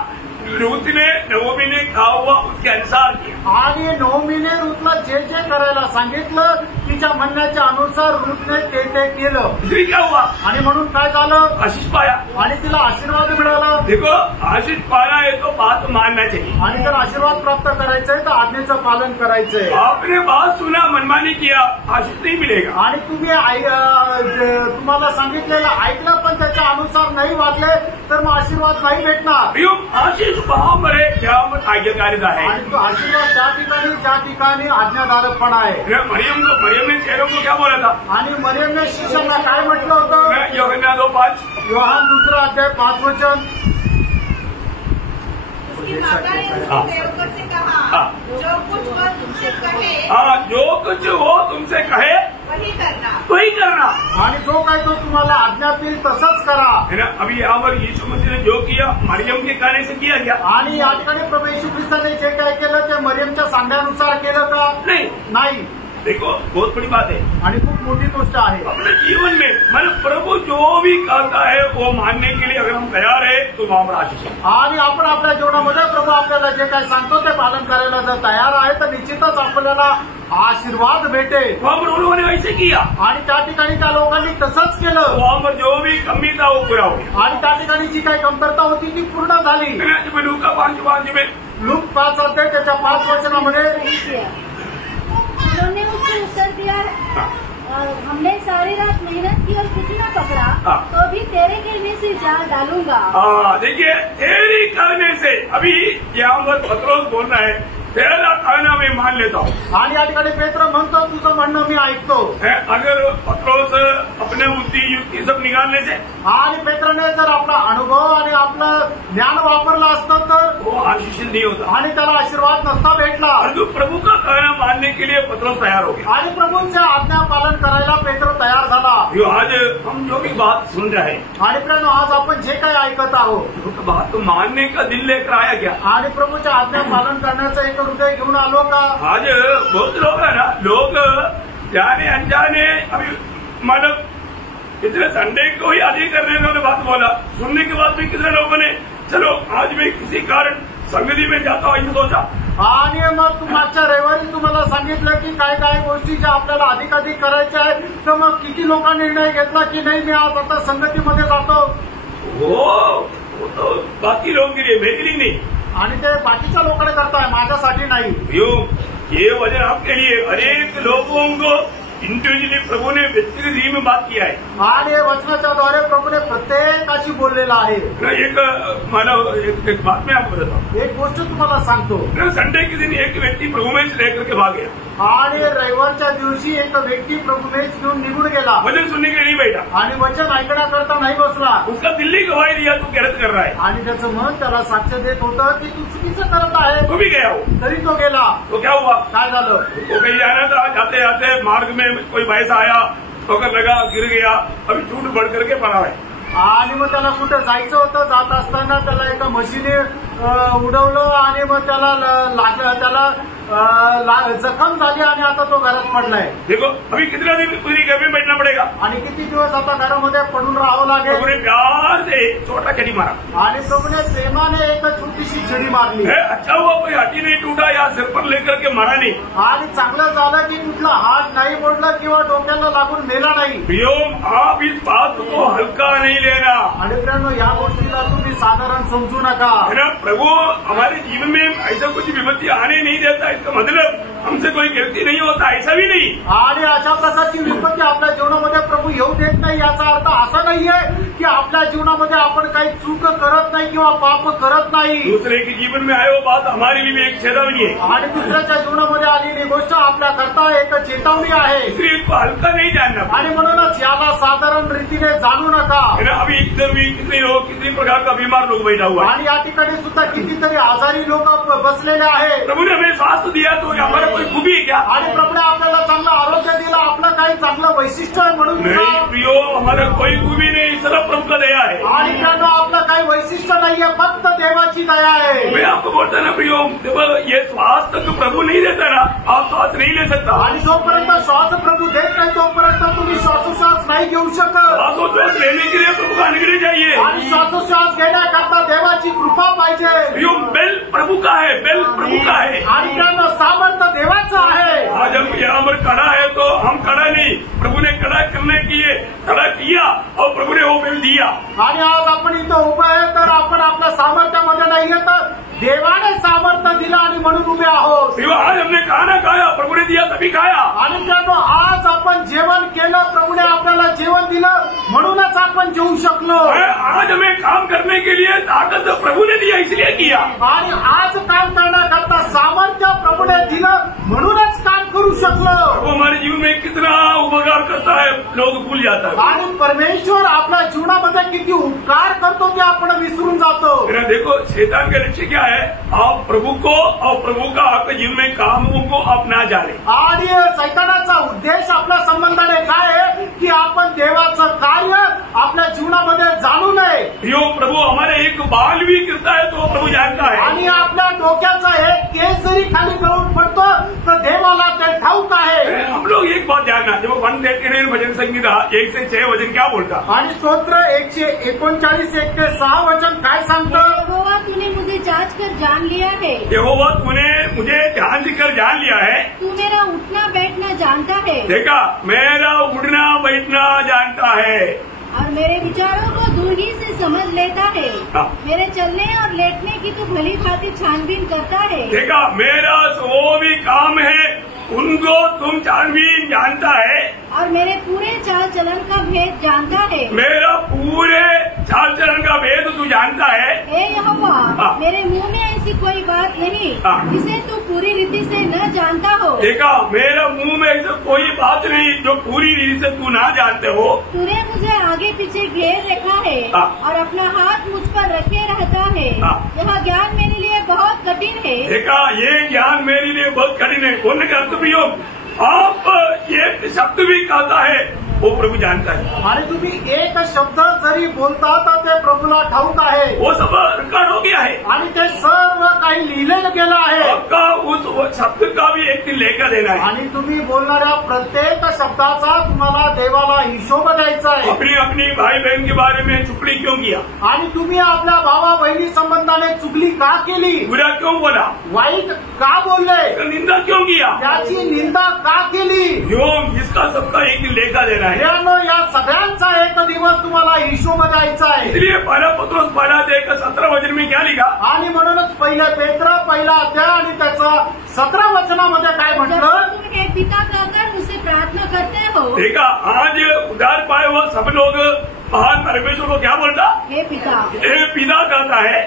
रूत ने नवोमी ने कहा हुआ उसके अनुसार किया. आणि नवमीने रूतला जे जे करायला सांगितलं तिच्या म्हणण्याच्या अनुसार रूतने ते केलं. इसलिए क्या हुआ. आणि म्हणून काय झालं. आशीष पाया. आणि तिला आशीर्वाद मिळाला. देखो आशीष पाना है तो बात मानना चाहिए. आणि जर आशीर्वाद प्राप्त करायचंय तर आज्ञेचं पालन करायचंय. आपने बात सुना मनमानी किया आशीष नहीं मिलेगा. आणि तुम्ही तुम्हाला सांगितलेलं ऐकलं पण त्याच्या अनुसार नाही वागले तर मग आशीर्वाद नाही भेटणार. आशीष वहां पर है जहां पर आज्ञाकारिता है. आणि तो आशीर्वाद ज्या ठिकाणी आज्ञाधारकपणा आहे. मरियम ने चेहरों को क्या बोला था. आणि मरियमने शिष्यांना काय म्हटलं होतं. यूहन्ना 2:5. योहान 2 अध्याय 5 वचन. उसकी माता ने उसके सेवकों से कहा जो कुछ वो तुमसे कहे. जो कुछ वो तुमसे कहे वही करना. वही करना. आणि जो काय तो तुम्हाला आज्ञा देईल तसंच करा. है ना. अभी यहाँ पर यीशु मसीह ने जो किया मरियम के कहने से किया गया. आणि या ठिकाणी प्रभू येशू ख्रिस्ताने जे काय केलं ते मरियमच्या सांगण्यानुसार केलं का. नाही. देखो बहुत बड़ी बात है. आणि खूप मोठी गोष्ट आहे. अपने जीवन में मतलब प्रभु जो भी कहता है वो मानने के लिए अगर हम तैयार है तो वहां पर आशीष है. आणि आपण आपल्या जीवनामध्ये प्रभू आपल्याला जे काय सांगतो ते पालन करायला जर तयार आहे तर निश्चितच आपल्याला आशीर्वाद भेटेल. वहां पर उन्होंने ऐसे किया. आणि त्या ठिकाणी त्या लोकांनी तसंच केलं. वहां पर जो भी कमी था वो पूरा हो गया. आणि त्या ठिकाणी जी काही कमतरता होती ती पूर्ण झाली. लूका 5:5 में. लूक 5 अध्याय त्याच्या 5 वचनामध्ये. उन्होंने उससे उत्तर दिया हमने सारी रात मेहनत की और कुछ न पकड़ा तो भी तेरे कहने से जाल डालूंगा. देखिए तेरी कहने से अभी यहाँ पर पत्रोस बोल रहा है तेरा कहना मैं मान लेता हूँ. आणि या ठिकाणी पेत्र म्हणतो तुझं म्हणणं मी ऐकतो. अगर पत्रोस अपने बुद्धी युक्ती सब निकालने से आणि पेत्राने जर आपला अनुभव आणि आपलं ज्ञान वापरलं असतं तर वो आशीष नहीं होता. आणि त्याला आशीर्वाद नसता भेटला. परंतु प्रभु का कहना मानने के लिए पत्रोस तैयार हो गया. आणि प्रभूंच्या आज्ञा पालन करायला पेत्र तयार झाला. आज हम जो भी बात सुन रहे हैं आणि प्रियानो आज आपण जे काही ऐकत आहोत तो बात तो मानने का दिल लेकर आया क्या. आणि प्रभूच्या आज्ञा पालन करण्याचं एक हृदय घेऊन आलो का. आज बहुत लोग है ना. लोग जाने अनजाने अभी मतलब इतने संडे को ही आदि करने वाले बात बोला सुनने के बाद भी कितने लोगों ने चलो आज मैं किसी कारण संगती में जाता हूं ऐसे सोचा. आणि मग मागच्या रविवारी तुम्हाला सांगितलं की काय काय गोष्टी ज्या आपल्याला अधिकाधिक करायच्या आहेत तर मग किती लोकांनी निर्णय घेतला की नाही मी आज आता संगतीमध्ये जातो. हो वो तो बाकी लोगों के लिए, मेरे लिए नहीं। आणि ते बाकीच्या लोकांना करताय, माझ्यासाठी नाही। यो ये वचन आपके लिए अनेक लोगों को इंडिव्हिज्युअली प्रभू ने व्यक्तिगत रीति में बात किया है आणि हे वचनाच्या द्वारे प्रभूने प्रत्येकाशी बोललेला आहे। एक मला एक बात मैं आपको बताता हूँ। एक गोष्ट तुम्हाला सांगतो, संडे के दिन एक व्यक्ति प्रभु में से लेकर के भाग गया आणि रविवारच्या दिवशी एक व्यक्ती प्रभुमेश घेऊन निघून गेला वचन सुनने के लिए नहीं बैठा आणि वचन ऐकण्याकरता नाही बसला। उसका दिल्ली गवाही दिया तू गलत कर रहा है, आणि त्याचं मन त्याला साक्ष देत होतं की तू चुकीचं करत आहे। तो भी गया हो, तरी तो गेला। तो क्या हुआ? काय झालं? वो कहीं जाना था, जाते जाते मार्ग में कोई भैंस आया, ठोकर लगा, गिर गया, अभी टूट बढ़ करके पड़ा है। आणि मग त्याला कुठं जायचं होतं, जात असताना त्याला एका म्हशीने उडवलं आणि मग त्याला लागलं, त्याला जखम झाली आणि आता तो घरात पडलाय। देखो अभी कितना दिन पूरी घर में बैठना पड़ेगा आणि किती दिवस आता घरामध्ये पडून राहावं लागेल। प्रभु ने प्यार से छोटा छड़ी मारा आणि प्रभूने प्रेमाने एक छोटीशी छडी मारली। अच्छा हुआ कोई हड्डी नहीं टूटा या सिर पर लेकर के मारा नहीं, आणि चांगलं झालं की कुठला हात नाही मोडला किंवा डोक्याला लागून मेला नाही। प्रियोम आप इस बात को हल्का नहीं लेना। आणि मित्रांनो, या गोष्टीला तुम्ही साधारण समजू नका। है ना, प्रभु हमारे जीवन में ऐसा कुछ विपत्ति आने नहीं देता, इसका मतलब हमसे कोई गलती नहीं होता, ऐसा भी नहीं। आणि अशा प्रकारची विपत्ती आपल्या जीवनामध्ये प्रभू येऊ देत नाही, याचा अर्थ असा नाहीये की आपल्या जीवनामध्ये आपण काही चूक करत नाही किंवा पाप करत नाही। दूसरे के जीवन में आए वो बात हमारे लिए भी एक चेतावनी है आणि दुसऱ्याच्या जीवनामध्ये आलेली गोष्ट आपल्या करता एक चेतावणी आहे। इसलिए इसको हल्का नहीं जानना। आणि म्हणूनच याला साधारण रीतीने जाणू नका। है ना, अभी इधर भी कितने लोग, कितनी प्रकार का बीमार लोग बैठा हुआ है। आणि या ठिकाणी सुद्धा कितीतरी आजारी लोक बसलेले आहेत। प्रभु ने हमें स्वास्थ्य दिया तो हमारा कोई खूबी है क्या? आणि प्रभूने आपल्याला चांगलं आरोग्य दिलं, आपलं काही चांगलं वैशिष्ट्य आहे म्हणून नहीं प्रियो, हमारा कोई खूबी नहीं, सिर्फ प्रभु का दया है। आणि त्यानं आपलं काही वैशिष्ट्य नाहीये, फक्त देवाची दया आहे। मैं आपको बोलता ना प्रियो, देखो ये स्वास्थ्य तो प्रभु नहीं देता ना, आप श्वास नहीं ले सकता। आणि जोपर्यंत श्वास प्रभु देत नाही तोपर्यंत तुम्ही श्वासोश्वास नाही घेऊ शकत। श्वासोच्छ्वास लेने के लिए प्रभु का अनुग्रह चाहिए। आणि श्वासोश्वास घेण्याकरता देवाची कृपा पाहिजे। प्रियो, बेल प्रभु का है, बेल प्रभु का है। आणि त्यानं सामर्थ्य देवाचं आहे। आज हम यहाँ पर खड़ा है तो हम खड़ा नहीं, प्रभु ने खड़ा करने के लिए खड़ा किया और प्रभु ने वो बेल दिया। आणि आज आपण इथं उभं आहे तर आपण आपल्या सामर्थ्यामध्ये नाहीये, तर देवाने सामर्थ्य दिलं आणि म्हणून उभे आहोत। प्रियो, आज हमने खाना खाया, प्रभु ने दिया तभी खाया। आणि त्यानं आज आपण जेवण केलं, प्रभूने आपल्याला जेवण दिलं म्हणूनच आपण जेवू शकलो। आज हमें काम करने के लिए ताकत प्रभु ने दिया, इसलिए किया। आणि आज काम करण्याकरता सामर्थ्य प्रभूने दिलं म्हणूनच काम करू शकलो। वो हमारे जीवन में कितना उपकार करता है, लोग भूल जाता है। आणि परमेश्वर आपल्या जीवनामध्ये किती उपकार करतो ते आपण विसरून जातो। देखो शैतान का लक्ष्य क्या है, आप प्रभु को और प्रभु का आपके जीवन में कामों को आप ना जाने। आणि सैतानाचा उद्देश आपल्या संबंधाने काय आहे की आपण देवाचं कार्य आपल्या जीवनामध्ये जाणू नये। यो प्रभु हमारे एक बाल भी गिरता है तो प्रभु जानता है। आणि आपल्या डोक्याचा एक केस जरी खाली गळून पडतो तर देवाला ते ठाऊक आहे। हम लोग एक बात जानना, जब 139 भजन संगीता 1 से 6 वचन क्या बोलता? आणि स्तोत्र 139 1 ते 6 वचन काय सांगतं? यहोवा तूने मुझे जांच कर जान लिया है, यहोवा तूने मुझे ध्यान कर जान लिया है। तू मेरा उठना बैठना जानता है, देखा, मेरा उड़ना बैठना जानता है और मेरे विचारों को दूर ही से समझ लेता है। हाँ। मेरे चलने और लेटने की तू भली भांति छानबीन करता है। देखा, मेरा वो भी काम है उनको तुम छानबीन जानता है, और मेरे पूरे चाल चलन का भेद जानता है। मेरा पूरे चाल चलन का भेद तू जानता है। हे यहोवा, हाँ। मेरे मुंह में ऐसी कोई बात नहीं हाँ। जिसे तू पूरी रीति से न जानता हो। देखा, मेरा मुंह में ऐसा कोई बात नहीं जो पूरी रीति से तू ना जानते हो। तूने मुझे आगे पीछे घेर रखा है हाँ। और अपना हाथ मुझ पर रखे रहता है। हाँ। यह ज्ञान मेरे लिए बहुत कठिन है। देखा, ये ज्ञान मेरे लिए बहुत कठिन है। बोलने का अर्थ भी हो, आप ये शब्द भी कहता है वो प्रभु जानता है। आणि तुम्ही एक शब्द जरी बोलता तर ते प्रभूला ठाऊक आहे। वो सब रिकॉर्ड हो गया है। आणि ते सर्व काही लिहिलेलं गेलं आहे। आपका उस शब्द का भी एक दिन लेखा देना है। आणि तुम्ही बोलणाऱ्या प्रत्येक शब्दाचा तुम्हाला देवाला हिशोब द्यायचा आहे। अपनी अपनी भाई बहन के बारे में चुगली क्यों किया? आणि तुम्ही आपल्या भावा बहिणी संबंधाने चुगली का केली? बुरा क्यों बोला? वाईट का बोलले? निंदा क्यों किया? त्याची निंदा का केली? क्यों? इसका सबका एक दिन लेखा देना है। यानो या सगळ्यांचा एक दिवस तुम्हाला हिशोब द्यायचा आहे। इसलिए पहला पत्रोस पहला अध्याय का 17 वचन में क्या लिखा? आणि म्हणूनच पहिला पेत्र पहिला अध्याय आणि त्याचं 17 वचनामध्ये काय जब म्हटलं? तुम हे पिता कहकर मुझसे प्रार्थना करते हो, देखा, आज उद्धार पाए हुआ सब लोग महान परमेश्वर को क्या बोलता? हे पिता। हे पिता कहता है।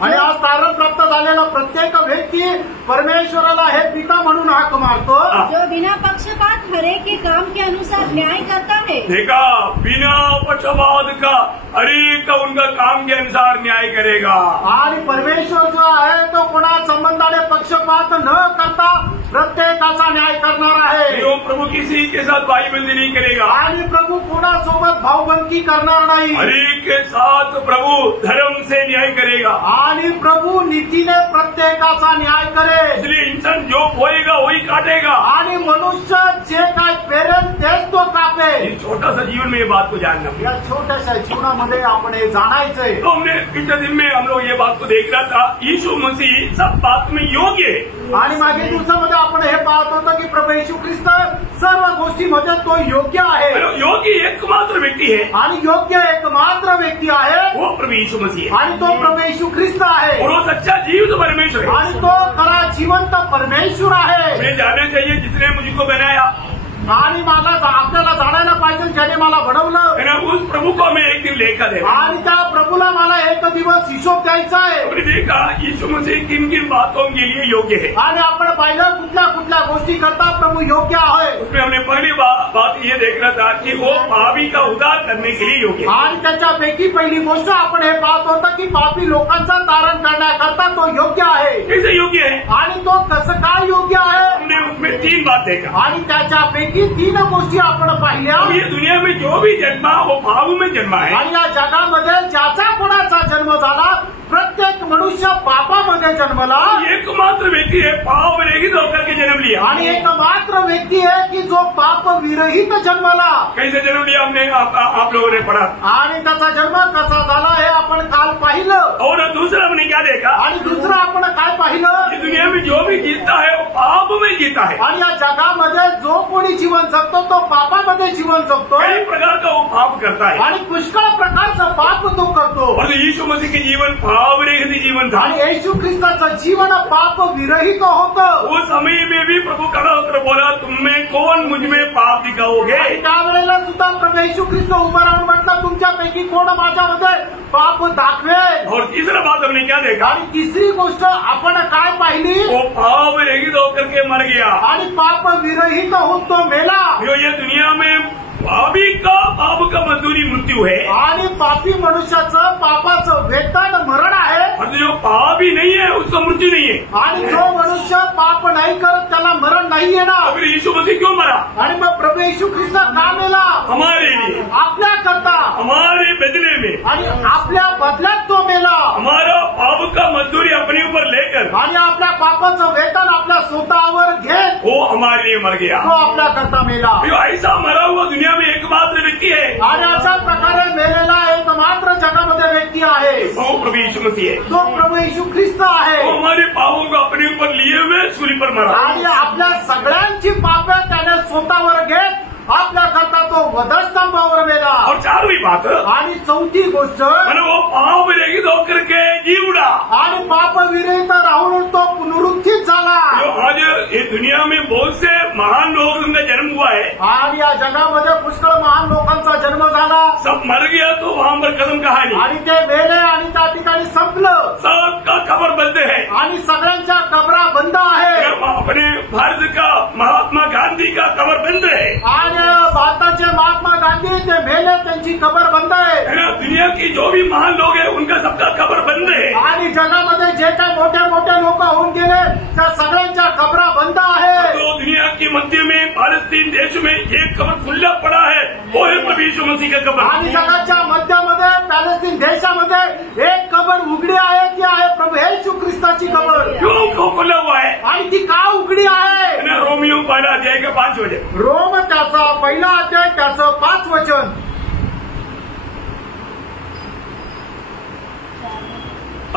आणि आज तारण प्राप्त झालेला प्रत्येक व्यक्ती परमेश्वराला हे पिता म्हणून हाक मारतो। जो बिना पक्षपात हरे के काम के अनुसार न्याय करता है। देखा, बिना पक्षपात का हरेक का उनका काम के अनुसार न्याय करेगा। आणि परमेश्वर जो आहे तो कोणा संबंधाने पक्षपात न करता प्रत्येकाचा न्याय करणार आहे। जो प्रभु किसी के साथ भाईबंदी नहीं करेगा। आणि प्रभू कोणासोबत भावबंदी करणार नाही। हरेक के साथ प्रभु धर्म से न्याय करेगा। आणि प्रभू नीतीने प्रत्येकाचा न्याय करेल। इसलिए इंसान जो बोएगा वही काटेगा। आणि मनुष्य जे काय पेरेल तेच तो कापेल। इस छोटा सा जीवन में ये बात को जानना। या छोट्याशा जीवनामध्ये आपण हे जाणायचंय। तो हमने पिछले दिन में हम लोग ये बात को देख रहा था, यीशु मसीह सब बात में योग्य है। आणि मागील दिवसामध्ये आपण हे पाहत होतो की प्रभू येशू ख्रिस्त सर्व गोष्टीमध्ये तो योग्य आहे। योगी एकमात्र व्यक्ति है आणि योग्य एकमात्र व्यक्ती आहे वो प्रभु यीशु मसीह है। आणि तो प्रभू येशू ख्रिस्त आहे। और वो सच्चा जीवित परमेश्वर है। आणि तो खरा जिवंत परमेश्वर आहे। मुझे जानना चाहिए जिसने मुझको बनाया, आणि मला आपल्याला जाणायला पाहिजे ज्याने मला घडवलं। है ना, उस प्रभु को हमें एक दिन लेखा देना। आणि त्या प्रभूला मला एक दिवस हिशोब द्यायचा आहे। हमने देखा यीशु मसीह किन किन बातों के लिए योग्य है। आणि आपण पाहिलं कुठल्या कुठल्या गोष्टी करता प्रभू योग्य आहे। उसमें हमने पहली बात ये देख रहा था कि वो पापी का उद्धार करने के लिए योग्य है। आणि त्याच्यापैकी पहिली गोष्ट आपण हे पाहत होतो की पापी लोकांचा तारण करण्याकरता तो योग्य आहे। कैसे योग्य है? आणि तो कसं काय योग्य आहे? हमने उसमें 3 बात देखा। आणि त्याच्यापैकी 3 गोष्टी आपण पाहिल्या। ये दुनिया में जो भी जन्मा वो पाप में जन्मा है। आणि या जगामध्ये ज्याचा कोणाचा जन्म झाला प्रत्येक मनुष्य पापामध्ये जन्मला। एकमात्र व्यक्ति है पाप रहित होकर के जन्म लिया। आणि एकमात्र व्यक्ती आहे की जो पाप विरहित जन्मला। कैसे जन्म लिया हमने आप लोगों ने पढ़ा। आणि त्याचा जन्म कसा झाला हे आपण काल पाहिलं। और दूसरा हमने क्या देखा? आणि दुसरं आपण काय पाहिलं? ये दुनिया में जो भी जीता है वो पाप में जीता है। आणि या जगामध्ये जो कोणी जीवन जगतो तो पापामध्ये जीवन जगतो। कई प्रकार का वो पाप करता है। आणि पुष्कळ प्रकारचं पाप तो करतो। और यीशु मसीह के जीवन पाप रहित जीवन था। आणि येशू ख्रिस्ताचं जीवन पाप विरहित होतं। उस समय में भी प्रभु खड़ा होकर बोला, तुम में कौन मुझ में पाप दिखाओगे? आणि त्यावेळेला सुद्धा प्रभू येशू ख्रिस्त उभं राहून म्हटलं, तुमच्यापैकी कोण माझ्यामध्ये पाप दाखवेल? और तीसरा बात हमने क्या देखा? आणि तिसरी गोष्ट आपण काय पाहिली? वो पाप रहित होकर के मर गया। आणि पाप विरहित होऊन तो मेला। ये दुनिया में पापी का पाप का मजदूरी मृत्यू है। आणि पापी मनुष्याचं पापाचं वेतन मरण आहे। और जो पापी नहीं है उसका मृत्यू नहीं है। आणि जो मनुष्य पाप नाही करत त्याला मरण नाही येणार। फिर यीशु मसीह क्यों मरा? आणि मग प्रभू येशू ख्रिस्त का मेला? हमारे लिए, आपल्या करता, हमारे बदले में, आणि आपल्या बदल्यात तो मेला। हमारा पाप का मजदूरी अपने ऊपर लेकर, आणि आपल्या पापाचं वेतन आपल्या स्वतःवर घेत वो हमारे लिए मर गया। तो आपल्या करता मेला। जो ऐसा मरा हुआ दुनिया में एकमात्र व्यक्ति है। आणि अशा प्रकारे मेलेला एकमात्र जगामध्ये व्यक्ती आहे वो प्रभु यीशु मसीह है। तो प्रभू येशू ख्रिस्त आहे। वो हमारे पापों को अपने ऊपर लिए हुए सूली पर मरा। आणि आपल्या सगळ्यांची पापे त्याने स्वतःवर घेत आपल्या करता तो वधस्तंभावर मेला। और 4वीं बात, आणि चौथी गोष्ट, मैंने वो पाप रहित होकर के जी उड़ा। आणि पाप विरहित राहून तो पुनरुत्थित झाला। जो आज ये दुनिया में बहुत से महान लोग उनका जन्म हुआ है। आणि या जगामध्ये पुष्कळ महान लोकांचा जन्म झाला। सब मर गया तो वहाँ पर खत्म कहानी। आणि ते मेले आणि त्या ठिकाणी संपलं। सबका खबर बंद है। आणि सगळ्यांच्या कबरा बंद आहे। अपने भारत का महात्मा गांधी का कबर बंद है। आणि भारताचे महात्मा गांधी ते मेले, त्यांची कबर बंद आहे। दुनिया की जो भी महान लोग हैं उनका सबका कबर बंद है। आणि जगामध्ये जे काही मोठे मोठे लोक होऊन गेले त्या सगळ्यांच्या कबरा बंद आहे। तो दुनिया के मध्य में फालस्तीन देश में एक कबर खुला पड़ा है, वो है प्रभु यीशु मसीह का कबर। आणि जगाच्या मध्यामध्ये पॅलेस्तीन देशामध्ये एक कबर उघडी आहे, ती आहे प्रभू येशू ख्रिस्ताची कबर। क्यों खुला हुआ है? आणि ती का उघडी आहे? पहिला अध्याय त्याचं 5 वचन.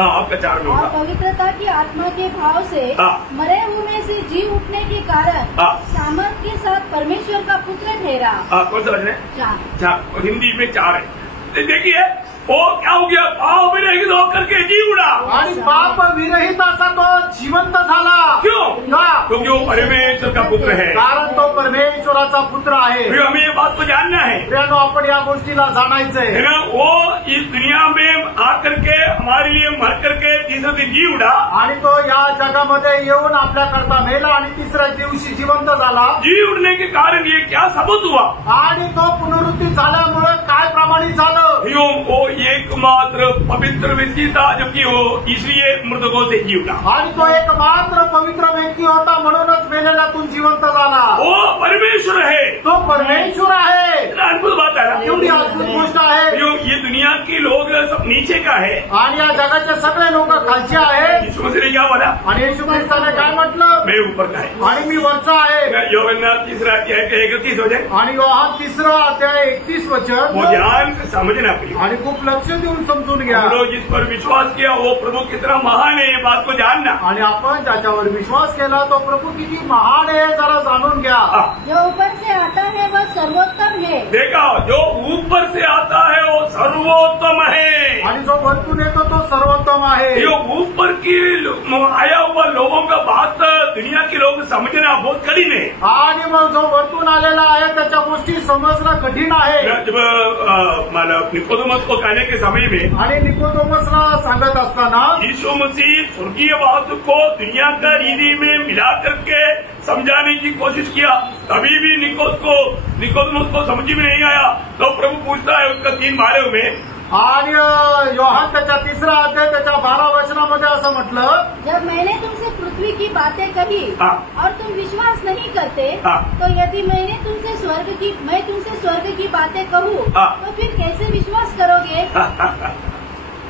आपका 4 मिनट और का. पवित्रता की आत्मा के भाव से मरे हुए में से जी उठने के कारण सामर्थ के साथ परमेश्वर का पुत्र ठहरा. कौन सा वचन है? 4. हिंदी में 4 है. देखिए वो क्या हो गया, पाप विरहित होकर के जी उड़ा. आणि पाप विरहित असा तो जिवंत झाला. क्यों? का? क्योंकि वो परमेश्वर का पुत्र है. कारण तो परमेश्वराचा पुत्र आहे. फिर हमें ये बात को जानना है प्रियानो, आपण या गोष्टीला जाणायचंय. है ना. वो इस दुनिया में आकर के हमारे लिए मर करके तीसरे दिन जी उड़ा. आणि तो या जगामध्ये येऊन आपल्याकरता मेला आणि तिसऱ्या दिवशी जिवंत झाला. जी उड़ने के कारण ये क्या सबूत हुआ? आणि तो पुनरुत्थित झाल्यामुळे काय प्रमाणित झालं? ह्यो वो एकमात्र पवित्र व्यक्ति था, जबकि वो इसलिए मृतकों से जी उठा. आणि तो एकमात्र पवित्र व्यक्ती होता म्हणूनच मेलेल्यातून जिवंत झाला. वो परमेश्वर है. तो परमेश्वर आहे. अद्भुत बात है ना. एवढी अद्भुत गोष्ट आहे. ये दुनिया के लोग सब नीचे का है. आणि या जगाचे सगळे लोक खालचे आहेत. यीशु मसीह ने क्या बोला? आणि येशू ख्रिस्ताने काय म्हटलं? मैं ऊपर का है. आणि मी वरचा आहे. यूहन्ना 3 अध्याय 31 वचन. आणि योहान 3 अध्याय 31 वचन. वो ध्यान से समझना प्रिय. आणि खूप लक्ष देऊन समजून घ्या. हम लोग जिस पर विश्वास किया वो प्रभु कितना महान है, ये बात को जानना. आणि आपण ज्याच्यावर विश्वास केला तो प्रभू किती महान आहे जरा जाणून घ्या. जो ऊपर से आता है वह सर्वोत्तम है. देखा, जो ऊपर से आता है वो सर्वोत्तम है. आणि जो वरतून येतो तो सर्वोत्तम आहे. ये ऊपर की आया हुआ लोगों का बात दुनिया के लोग समझना बहुत कठिन है. आणि मग जो वरतून आलेला आहे त्याच्या गोष्टी समजणं कठीण आहे. जब निकोदेमस को कहने के समय में आणि निकोदेमसला सांगत असताना यीशु मसीह स्वर्गीय बात को दुनिया का रीति में मिला करके समझाने की कोशिश किया, तभी भी निकोदेमस को समझ में नहीं आया. तो प्रभु पूछता है उसका 3 बारे में. आणि योहान त्याच्या 3 अध्याय त्याच्या 12 वचनामध्ये असं म्हटलं, जब मैंने तुमसे पृथ्वी की बातें कही और तुम विश्वास नहीं करते, तो यदि मैं तुमसे स्वर्ग की बातें कहूँ तो फिर कैसे विश्वास करोगे?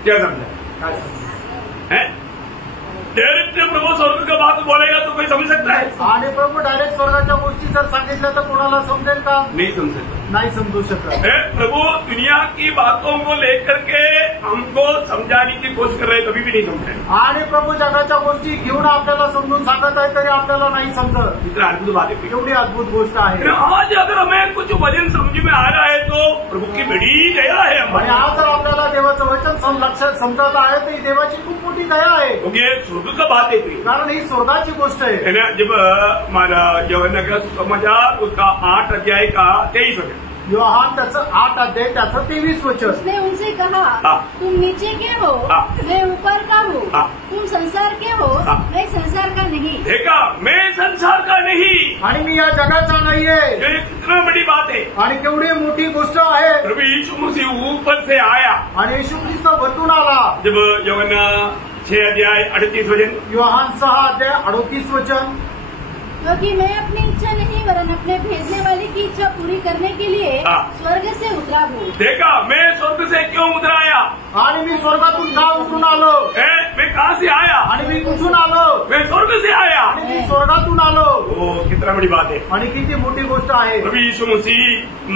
क्या समझा? डायरेक्ट प्रभु स्वर्ग का बात बोलेगा तो कोई समझ सकता है? आणि प्रभू डायरेक्ट स्वर्गाच्या गोष्टी जर सांगितल्या तर कोणाला समजेल का? नहीं समझ सकता. नाही समजू शकत. प्रभु दुनिया की बातों को लेकर के हमको समझाने की कोशिश कर रहे हैं, कभी भी नहीं समझ रहे. आणि प्रभू जगाच्या गोष्टी घेऊन आपल्याला समजून सांगत आहे तरी आपल्याला नाही समजत. इतना अद्भुत बात है. एवढी अद्भुत गोष्ट आहे. आज अगर हमें कुछ वचन समझ में आ रहा है तो प्रभू की बड़ी दया है आणि हमारे. आज जर आपल्याला देवाचं वचन लक्षात समजत आहे तर ही देवाची खूप मोठी दया आहे. क्योंकि स्वर्ग का बात है, कारण ही स्वर्गाची गोष्ट आहे. जब हमारा यूहन्ना का समाचार उसका 8 अध्याय का 23 वचन. योहान त्याचं 8 अध्याय त्याचं 23 वचन. उसने उनसे कहा, तुम नीचे के हो, मैं ऊपर का हूँ. तुम संसार के हो, मैं संसार का नहीं. देखा, मैं संसार का नहीं. आणि मी या जगाचा नाहीये. ये कितना बड़ी बात है. आणि केवढी मोठी गोष्ट आहे. प्रभु यीशु मसीह ऊपर से आया. आणि येशू ख्रिस्त वरतून आला. जब यूहन्ना 6 अध्याय 38 वचन. योहान 6 अध्याय 38 वचन. क्योंकि मैं अपनी इच्छा नहीं वरन अपने भेजने वाले की इच्छा पूरी करने के लिए स्वर्ग से उतरा हूँ. देखा, मैं स्वर्ग से क्यों उतर आया? आणि मी स्वर्गातून का उतरून आलो? मैं कहाँ से आया? आणि मी कुठून आलो? मैं स्वर्ग से आया. आणि मी स्वर्गातून आलो. ओ, कितना बड़ी बात है. आणि किती मोठी गोष्ट आहे. प्रभु यीशु मसीह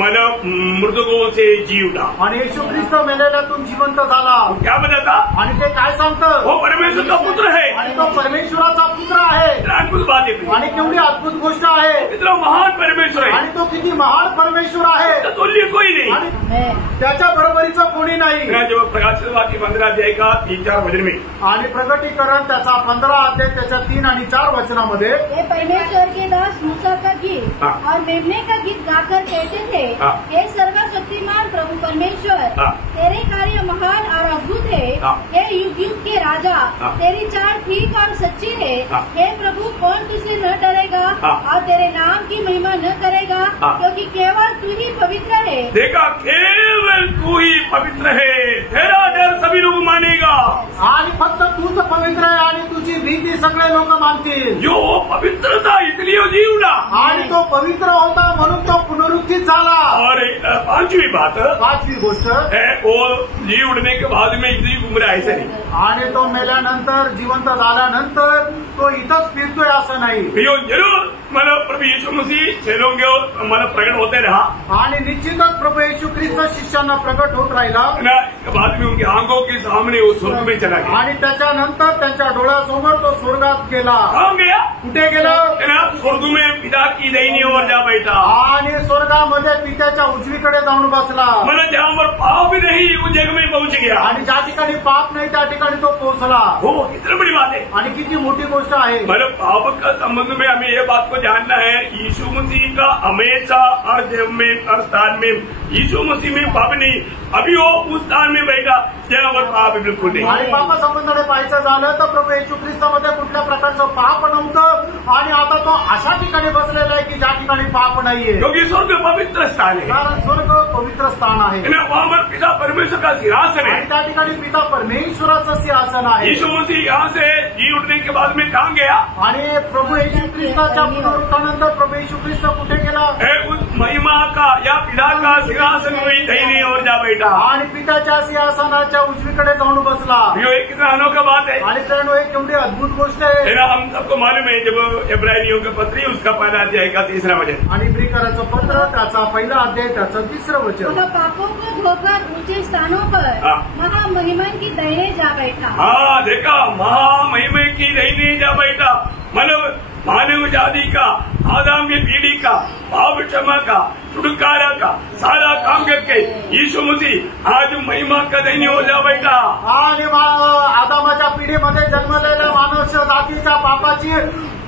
मृतकों से जी उठा. आणि येशू ख्रिस्त मेलेल्यातून जिवंत झाला. क्या बना था? आणि ते काय सांगतं? वो परमेश्वर का पुत्र है. आणि तो परमेश्वराचा पुत्र आहे. अद्भुत बात है. आणि केवढी अद्भुत गोष्ट आहे. कितना महान परमेश्वर है. आणि तो किती महान परमेश्वर आहे. तुल्य कोई नहीं. आणि त्याच्या बरोबरीचं कोणी नाही. जब प्रकाशित 15 अध्याय का 3-4 वचन में. आणि प्रगटीकरण त्याचा 15 अध्याय त्याच्या 3 आणि 4 वचनामध्ये ये परमेश्वर के दास मूसा का गीत और मेमने का गीत गाकर कहते थे, हे सर्वशक्तिमान प्रभु परमेश्वर, तेरे कार्य महान और अद्भुत है. हे युग युग के राजा, तेरी चाल ठीक और सच्ची है. हे प्रभु, कौन तुझसे न डरेगा और तेरे नाम की महिमा न करेगा, क्योंकि केवल तू ही पवित्र है. देखा, केवल तू ही पवित्र है. तेरा डर सभी लोग मानेगा. आणि फक्त तूच पवित्र आहे आणि तुझी भीती सगळे लोक मानतील. जो पवित्र था इसलिए वो जी उठा. आणि तो पवित्र होता म्हणून तो पुनरुत्थित झाला. और 5वीं बात, 5वी गोष्ट है वो जी उठने के बाद में इतनी उम्र ऐसे नहीं. आणि तो मेल्यानंतर जिवंत झाल्यानंतर तो इथंच फिरतोय असं नाही. जरूर मतलब प्रभु यीशु मसीह चेलों के मतलब प्रकट होते रहा। आणि निश्चितच प्रभु येशू ख्रिस्त शिष्यांना प्रकट होत राहिला बाद में उनकी आंखों के सामने वो स्वर्ग में चला गया आणि त्याच्यानंतर त्यांच्या डोळ्यासमोर तो स्वर्गात गेला। कहाँ गया? कुठे गेला? स्वर्ग में पिता की दाहिनी ओर जा बैठा आणि स्वर्गामध्ये पित्याच्या उजवीकडे जाऊन बसला। मतलब जहाँ पर पाप भी नहीं उस जगह में पहुंच गया आणि ज्या ठिकाणी पाप नाही त्या ठिकाणी तो पोहोचला। हो कितनी बड़ी बात है। आणि किती मोठी गोष्ट आहे। मतलब पाप का संबंध में हमें ये बात को जानना है, यीशु मसीह का हमेशा हर जगह में हर स्थान में यीशु मसीह में पाप नहीं, अभी वो उस स्थान में बैठा जहाँ पर पाप बिल्कुल नहीं। आणि पाप संबंधाने पाहायचं झालं तर प्रभू येशू ख्रिस्तामध्ये कुठल्या प्रकारचं पाप नव्हतं आणि आता तो अशा ठिकाणी बसलेला आहे की ज्या ठिकाणी पाप नाहीये, क्योंकि स्वर्ग पवित्र स्थान है। कारण स्वर्ग पवित्र स्थान आहे वहाँ पर पिता परमेश्वर का सिंहासन है। आणि त्या ठिकाणी पिता परमेश्वराचं सिंहासन आहे। यीशु मसीह यहाँ से जी उठने के बाद में कहाँ गया? आणि प्रभू येशू ख्रिस्ताच्या पुनरुत्थानानंतर प्रभु येशू ख्रिस्त कुठे गेला? उस महिमा का या पिता का सिंहासन में दाहिनी ओर जा बैठा आणि पिताच्या सिंहासनाच्या उजवीकडे जाऊन बसला। ये कितना अनोखा बात है। आणि त्यानं एक एवढी अद्भुत गोष्ट आहे। हम सबको मालूम है जब इब्रानियों का पत्री उसका पहला अध्याय का 3रा वचन आणि इब्रिकराचं पत्र त्याचा पहिला अध्याय त्याचं 3रं वचन। वह पापों को धोकर ऊंचे स्थानों पर महामहिमा की दाहिने जा बैठा। हाँ देखा, महामहिमा की दाहिने जा बैठा। मतलब मानव जाति का आदम की पीढ़ी का पाप क्षमा का छुटकारा का सारा काम करके यीशु मसीह आज महिमा का दाहिनी हो जा बैठा। आणि आदामाच्या पिढीमध्ये जन्मलेल्या मानव जातीच्या पापाची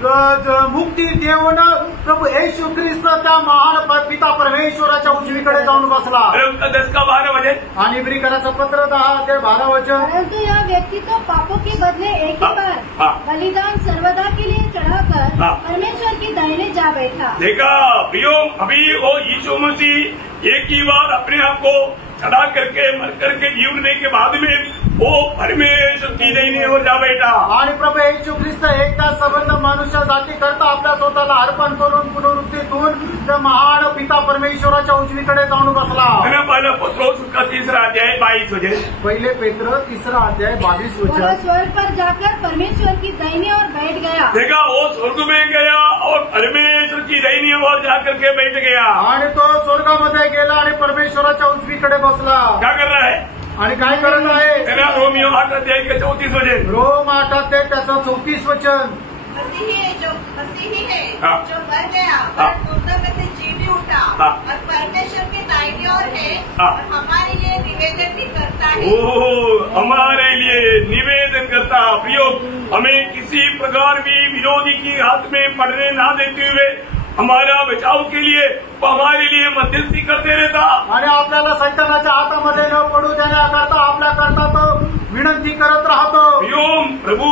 मुक्ती देऊन प्रभु येशू ख्रिस्त त्या महान पिता परमेश्वराच्या उजवीकडे जाऊन बसला। उसका 10 का 12 वचन आणि इब्रिकराचं पत्र 10 ते 12 वचन। परंतु यह व्यक्ति तो पापों के बदले एक ही बार बलिदान सर्वदा के लिए चढ़ाकर परमेश्वर की दाहिने जा बैठा। देखा प्रियो, अभी वो यीशु मसीह एक ही बार अपने आप को चढ़ा करके मर करके जीवने के बाद में वो परमेश्वर की दाहिनी ओर जा बैठा। आणि प्रभू येशू ख्रिस्त एकदा संबंध मनुष्य जाती करता आपल्या स्वतःला अर्पण करून पुनरुत्थित होऊन त्या महान पिता परमेश्वराच्या उजवीकडे जाऊन बसला। पहिला पत्रोस उसका 3रा अध्याय 22 वचन। पहिले पेत्र 3रा अध्याय 22 वचन। वह स्वर्ग पर जाकर परमेश्वर की दाहिनी ओर बैठ गया। देखा, वो स्वर्ग में गया और परमेश्वर की दाहिनी ओर जाकर के बैठ गया। आणि तो स्वर्गामध्ये गेला आणि परमेश्वराच्या उजवीकडे बसला। क्या कर रहा है? आणि काय करत आहे? रोमियो 8 अध्याय के 34 वचन। रोम 8 अध्याय त्याचं 34 वचन। मसीही है जो हाँ। मर गया और मुर्दों में से जी भी उठा और परमेश्वर के दाहिनी ओर है और हमारे लिए निवेदन भी करता है। ओह, हमारे लिए निवेदन करता। प्रियो, हमें किसी प्रकार भी विरोधी की हाथ में पड़ने ना देते हुए हमारा बचाव के लिए वो हमारे लिए मध्यस्थी करते रहता। आणि आपल्याला सैतानाच्या हातामध्ये न पडू देण्याकरता आपल्याकरता तो विनंती करत राहतो। प्रभु